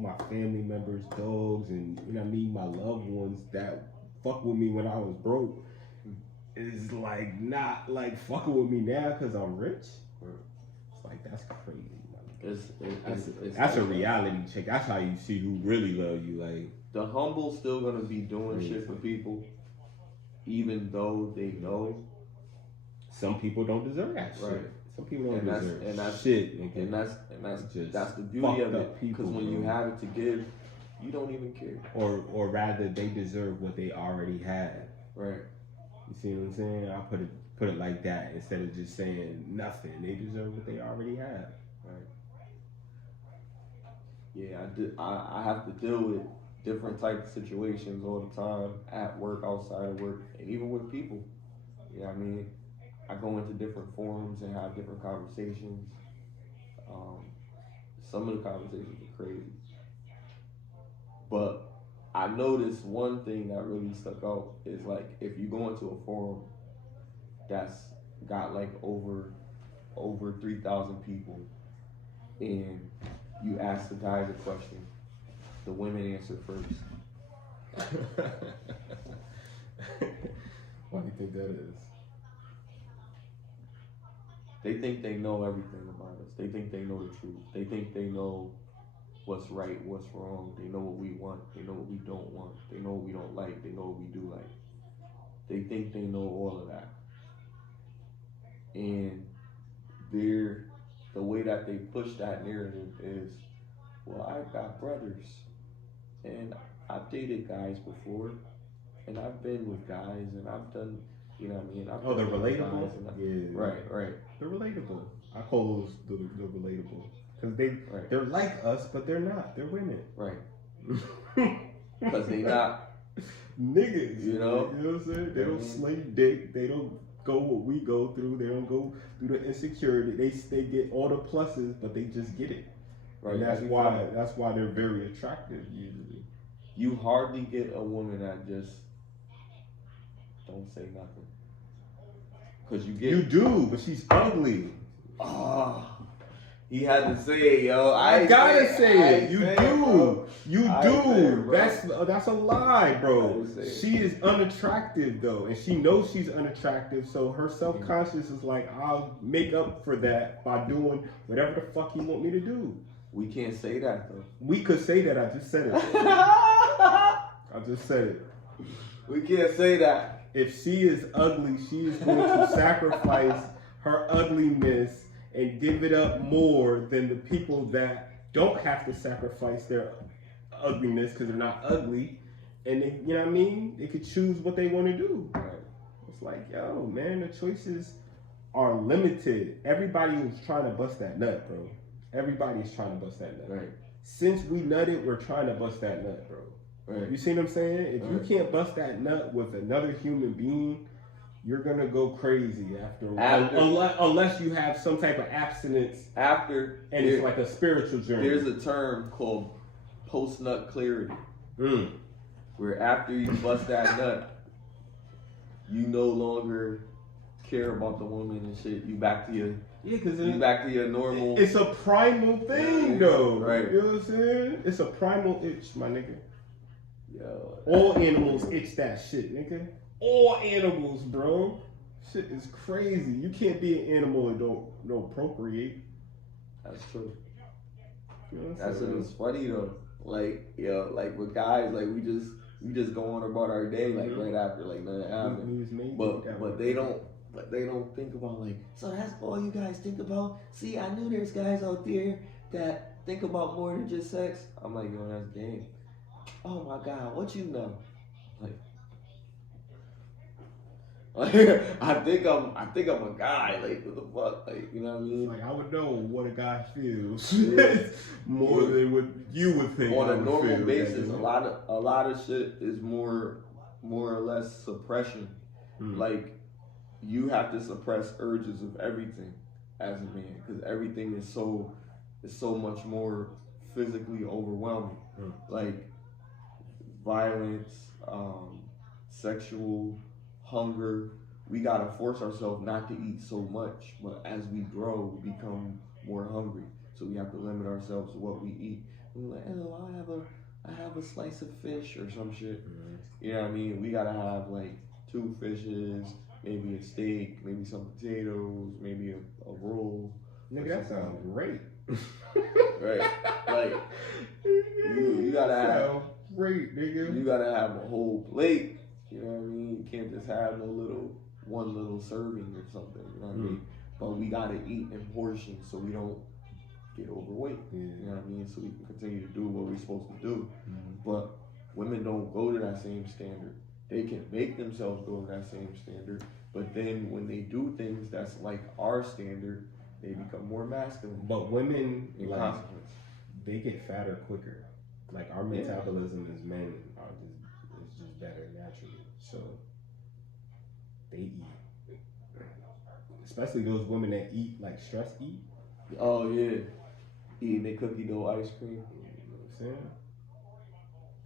my family members, dogs, and you know what I mean, my loved ones that fuck with me when I was broke. Is like not like fucking with me now because I'm rich. It's like that's crazy. That's a reality check. That's how you see who really love you. Like the humble still gonna be doing shit for people, even though they know some people don't deserve that shit. Right. Some people don't deserve that's shit. And that's the beauty of it. Because when you have it to give, you don't even care. Or rather, they deserve what they already have. Right. You see what I'm saying? I put it like that instead of just saying nothing. They deserve what they already have. Right. Yeah, I have to deal with different types of situations all the time, at work, outside of work, and even with people. You know what I mean? I go into different forums and have different conversations. Some of the conversations are crazy. But I noticed one thing that really stuck out is like if you go into a forum that's got like over 3,000 people and you ask the guys a question, the women answer first. Why do you think that is? They think they know everything about us. They think they know the truth. They think they know what's right, what's wrong. They know what we want. They know what we don't want. They know what we don't like. They know what we do like. They think they know all of that. And the way that they push that narrative is, well, I've got brothers and I've dated guys before and I've been with guys and I've done, you know what I mean? They're relatable? Yeah. Right. They're relatable. I call those the relatable. Because they're like us, but they're not. They're women. Right. Because they not niggas. You know what I'm saying? They don't slave dick. They don't go what we go through. They don't go through the insecurity. They get all the pluses, but they just get it. Right. And that's why they're very attractive usually. You hardly get a woman that just don't say nothing. Cause you do, but she's ugly. He had to say it, yo. I gotta say it. You do. That's a lie, bro. She is unattractive though, and she knows she's unattractive. So her self-conscious is like, I'll make up for that by doing whatever the fuck you want me to do. We can't say that though. We could say that. I just said it. I just said it. We can't say that. If she is ugly, she is going to sacrifice her ugliness and give it up more than the people that don't have to sacrifice their ugliness because they're not ugly. And they, you know what I mean? They could choose what they want to do. Right. It's like, yo, man, the choices are limited. Everybody was trying to bust that nut, bro. Everybody's trying to bust that nut. Right. Since we nutted, we're trying to bust that nut, bro. Right. You see what I'm saying? If you can't bust that nut with another human being, you're gonna go crazy after a while. Unless you have some type of abstinence and it's like a spiritual journey. There's a term called post-nut clarity. Where after you bust that nut, you no longer care about the woman and shit. You back to your normal. It's a primal thing, though. Right. You know what I'm saying? It's a primal itch, my nigga. Yo, all animals itch that shit, nigga. All animals, bro. Shit is crazy. You can't be an animal and don't procreate. That's true. That's what it's funny though. Like, yo, like with guys, like we just go on about our day, like right after, like nothing happened. But they don't think about like, so that's all you guys think about. See, I knew there's guys out there that think about more than just sex. I'm like, yo, that's game. Oh my God, what you know? Like, I think I'm a guy. Like, what the fuck? Like, you know what I mean? Like, I would know what a guy feels more than what you would think. On a normal basis, a lot of shit is more or less suppression. Like, you have to suppress urges of everything as a man, because everything is so much more physically overwhelming. Like violence, sexual hunger. We gotta force ourselves not to eat so much, but as we grow, we become more hungry. So we have to limit ourselves to what we eat. We're like, oh, I have a slice of fish or some shit. You know what I mean? We gotta have like 2 fishes, maybe a steak, maybe some potatoes, maybe a roll. Nigga, that sounds great. Right? Like, you gotta have great, nigga. You gotta have a whole plate. You know what I mean? You can't just have one little serving or something. You know what I mean? But we gotta eat in portions so we don't get overweight. You know what I mean? So we can continue to do what we're supposed to do. But women don't go to that same standard. They can make themselves go to that same standard, but then when they do things that's like our standard, they become more masculine. But women, in like, consequence, they get fatter quicker. Like, our metabolism as men is just better naturally. So they eat. Especially those women that eat, like, stress eat. Oh yeah, eating their cookie dough ice cream. You know what I'm saying?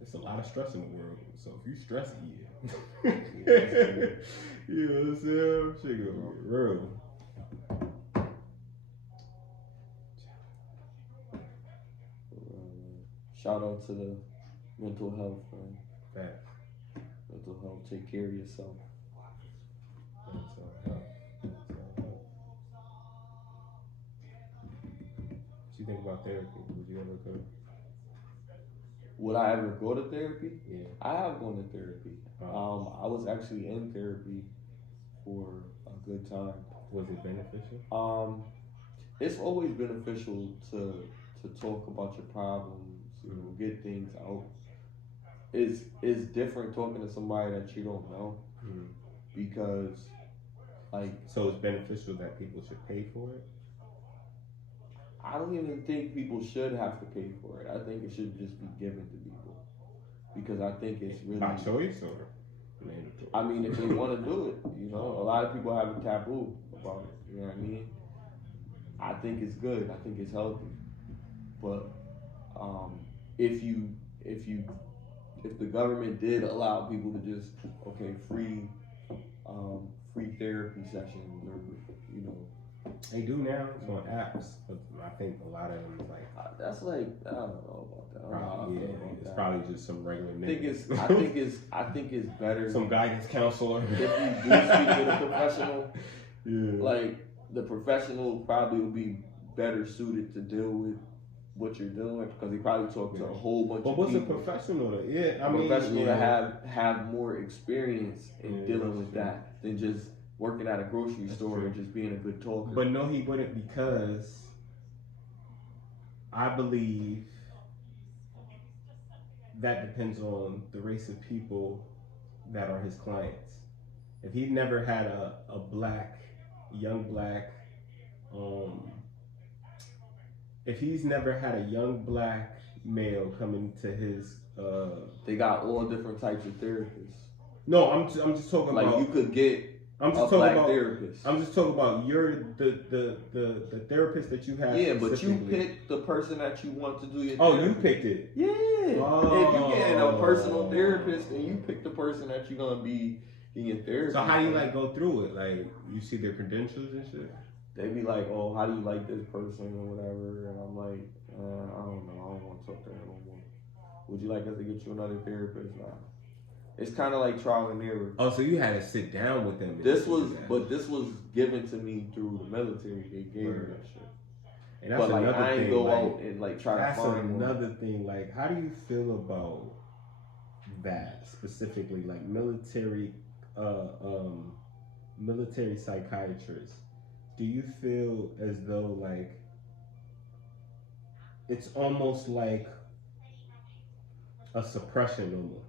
There's a lot of stress in the world. So if you stress eat, you know what I'm saying? Shit gonna get real. Shout out to the mental health, man. Facts. Mental health. Take care of yourself. Mental health. What you think about therapy? Would you ever go? Would I ever go to therapy? Yeah. I have gone to therapy. I was actually in therapy for a good time. Was it beneficial? It's always beneficial to talk about your problems, you know, get things out. It's different talking to somebody that you don't know, because, like. So it's beneficial that people should pay for it? I don't even think people should have to pay for it. I think it should just be given to people, because I think it's really by choice or mandatory. I mean, if they want to do it, you know, a lot of people have a taboo about it. You know what I mean? I think it's good. I think it's healthy. But if the government did allow people to just free therapy sessions, or you know. They do now. It's on apps, but I think a lot of them is like. That's like, I don't know about that. It's probably just some regular niggas. I think it's better. Some guidance counselor. If you do speak with a professional, like the professional probably will be better suited to deal with what you're dealing with, because he probably talked to a whole bunch of people. But what's a professional though? Yeah, I mean, professional to have more experience in dealing with that than just working at a grocery store and just being a good talker. But no, he wouldn't, because I believe that depends on the race of people that are his clients. If he never had a young black, if he's never had a young black male come into his, they got all different types of therapists. No, I'm just talking like about. You could get. I'm just talking about the therapist that you have. Yeah, but you picked the person that you want to do your therapy. Oh, you picked it. Yeah. Oh. If you get a personal therapist, then you pick the person that you're gonna be in your therapy. So how do you like go through it? Like, you see their credentials and shit? They be like, oh, how do you like this person or whatever? And I'm like, I don't know. I don't want to talk to her no more. Would you like us to get you another therapist? Nah. It's kind of like trial and error. Oh, so you had to sit down with them. This was given to me through the military. They gave me that shit. And that's but like another I ain't thing, go like, out and like try to that's find one. another thing. Like, how do you feel about that specifically? Like military psychiatrists. Do you feel as though like it's almost like a suppression almost?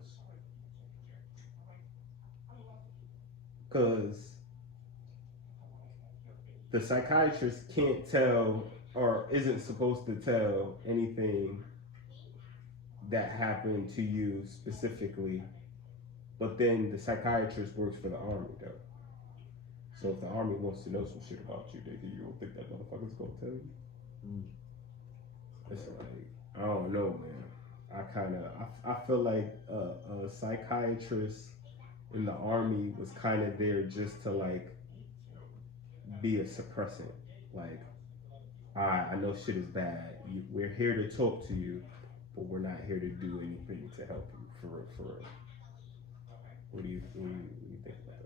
Because the psychiatrist can't tell or isn't supposed to tell anything that happened to you specifically, but then the psychiatrist works for the army though. So if the army wants to know some shit about you, you don't think that motherfucker's gonna tell you? It's like, I don't know, man. I feel like a psychiatrist in the army was kind of there just to like be a suppressant. Like, I know shit is bad. We're here to talk to you, but we're not here to do anything to help you. For real, for real. What do you think about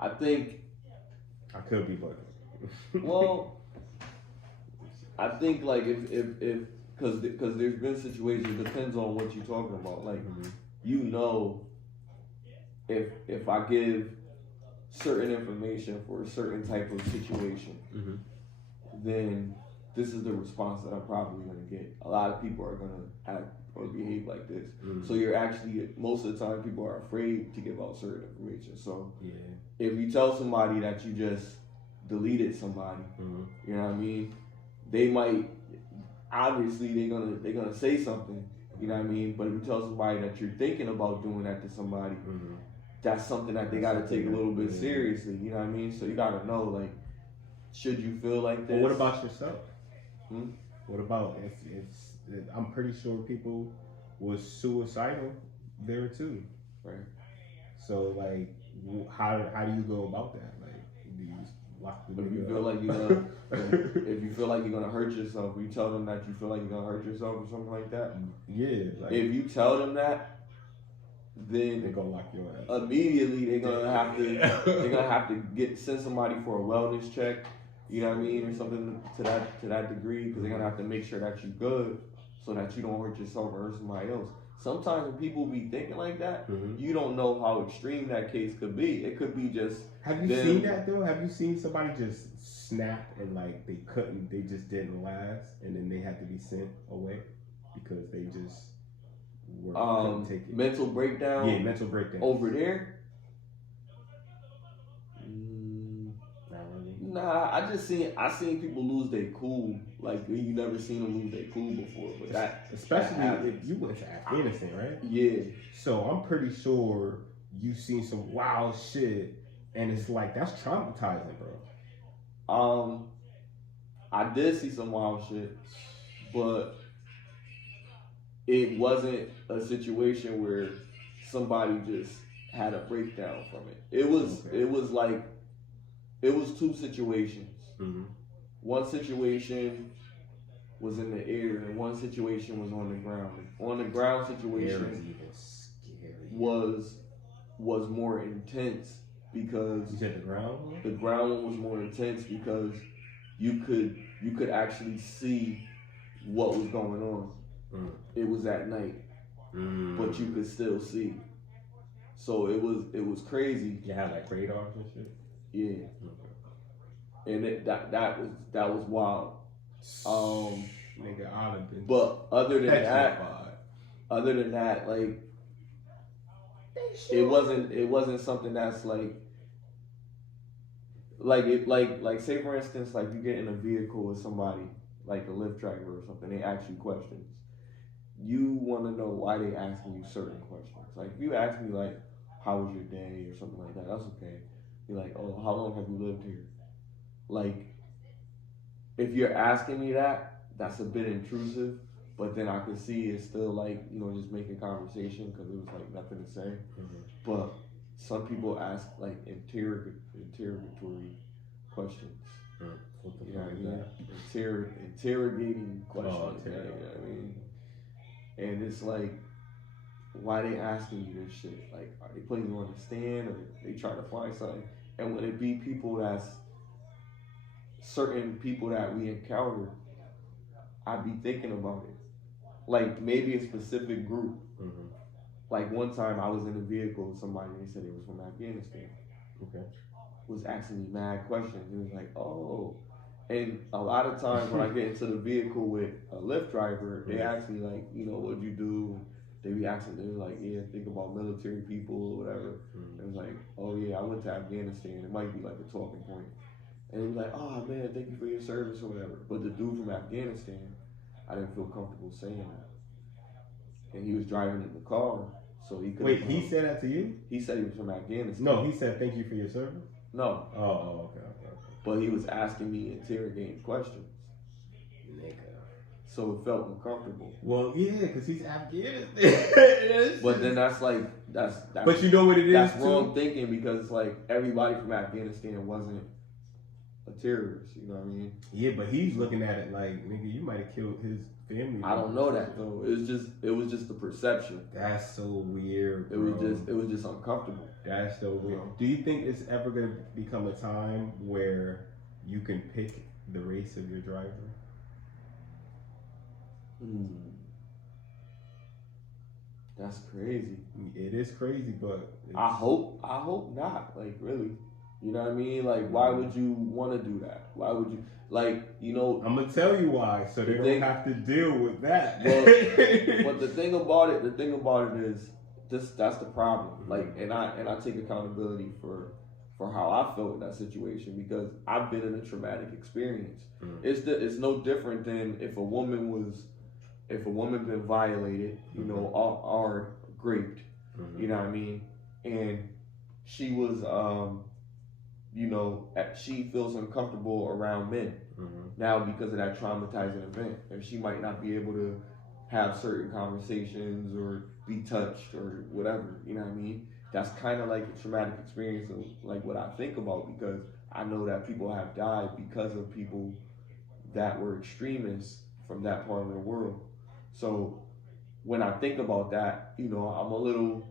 that? I think I could be bugging. well, I think like if because there's been situations. It depends on what you're talking about. Like you know, if I give certain information for a certain type of situation, then this is the response that I'm probably gonna get. A lot of people are gonna act or behave like this. So you're actually most of the time people are afraid to give out certain information. So if you tell somebody that you just deleted somebody, you know what I mean? They might obviously they're gonna say something, you know what I mean? But if you tell somebody that you're thinking about doing that to somebody, that's something that they gotta take a little bit seriously, you know what I mean? So you gotta know, like, should you feel like this? But what about yourself? What about if I'm pretty sure people was suicidal there too, right? So like, how do you go about that? Like, do you lock the If you nigga feel up? like you're gonna, if you feel like you're gonna hurt yourself, you tell them that you feel like you're gonna hurt yourself or something like that. Yeah. Like, if you tell them that, then they're gonna lock your ass. Immediately they're gonna have to send somebody for a wellness check. You know what I mean, or something to that degree, because they're gonna have to make sure that you're good, so that you don't hurt yourself or hurt somebody else. Sometimes when people be thinking like that, you don't know how extreme that case could be. It could be just. Have you seen that though? Have you seen somebody just snap and like they just didn't last, and then they had to be sent away because they just couldn't take it? Mental breakdown. Yeah, mental breakdown. Over there. Nah, I seen people lose their cool. Like, you never seen them lose their cool before, but that especially if you went to Afghanistan, right? Yeah. So I'm pretty sure you've seen some wild shit, and it's like that's traumatizing, bro. I did see some wild shit, but it wasn't a situation where somebody just had a breakdown from it. It was two situations. One situation was in the air, and one situation was on the ground. On the ground situation was more intense because you said the ground. The ground one was more intense because you could actually see what was going on. It was at night, but you could still see. So it was crazy. You had like radars and shit. Yeah. And that was wild. Nigga, I'd have been. But other than that, like, it wasn't something that's like say for instance, like you get in a vehicle with somebody, like a Lyft driver or something, they ask you questions. You want to know why they asking you certain questions. Like if you ask me like, how was your day or something like that, that's okay. You're like, oh, how long have you lived here? Like, if you're asking me that, that's a bit intrusive, but then I could see it's still like, you know, just making conversation because it was like nothing to say. But some people ask like interrogatory questions. What the you know fuck what I is mean? that? Interrogating questions. You know what I mean? And it's like, why they asking you this shit? Like, are they putting you on the stand, or they trying to find something? And when it be people that's certain people that we encounter, I'd be thinking about it. Like maybe a specific group. Mm-hmm. Like one time I was in a vehicle with somebody and they said it was from Afghanistan. Okay. Was asking me mad questions. It was like, oh. And a lot of times when I get into the vehicle with a Lyft driver, they ask me like, you know, what'd you do? They be asking, they're like, yeah, think about military people or whatever. It was like, oh yeah, I went to Afghanistan. It might be like a talking point. And they be like, oh man, thank you for your service or whatever. But the dude from Afghanistan, I didn't feel comfortable saying that. And he was driving in the car, so he could. Wait, he said that to you? He said he was from Afghanistan. No, he said thank you for your service? No. Oh, okay. But he was asking me interrogating questions. Nigga. So it felt uncomfortable. Well, yeah, because he's Afghanistan. But then that's But you know what it is? That's wrong thinking, because it's like everybody from Afghanistan wasn't a terrorist, you know what I mean? Yeah, but he's looking at it like, nigga, you might have killed his family. I don't know that though. It was just the perception. That's so weird, bro. It was just uncomfortable. That's so weird. Do you think it's ever gonna become a time where you can pick the race of your driver? That's crazy. It is crazy, but I hope not. Like really. You know what I mean? Like, why would you want to do that? Why would you, like, you know? I'm gonna tell you why, so they don't have to deal with that. But the thing about it is, that's the problem. Like, and I take accountability for how I felt in that situation, because I've been in a traumatic experience. It's no different than if a woman been violated, you know, or raped, you know what I mean, and she was you know, she feels uncomfortable around men now because of that traumatizing event, and she might not be able to have certain conversations or be touched or whatever, you know what I mean? That's kind of like a traumatic experience of like what I think about, because I know that people have died because of people that were extremists from that part of the world. So when I think about that, you know, I'm a little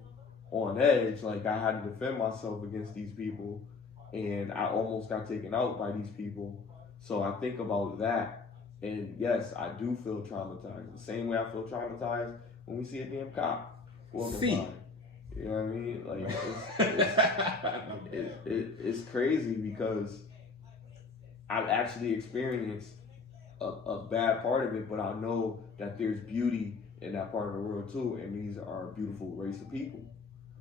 on edge. Like, I had to defend myself against these people, and I almost got taken out by these people. So I think about that, and yes, I do feel traumatized. The same way I feel traumatized when we see a damn cop walking by. You know what I mean? Like, it's crazy, because I've actually experienced a bad part of it, but I know that there's beauty in that part of the world too, and these are a beautiful race of people.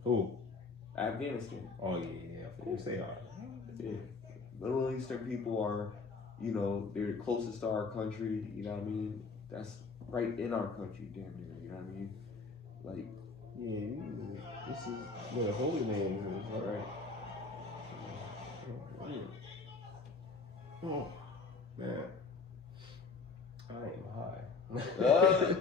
Who? Afghanistan. Oh yeah, of course they are. Yeah. Middle Eastern people are, you know, they're the closest to our country, you know what I mean? That's right in our country, damn near, you know what I mean? Like, yeah, this is where the Holy Land is, alright. Oh, man. I am high. God.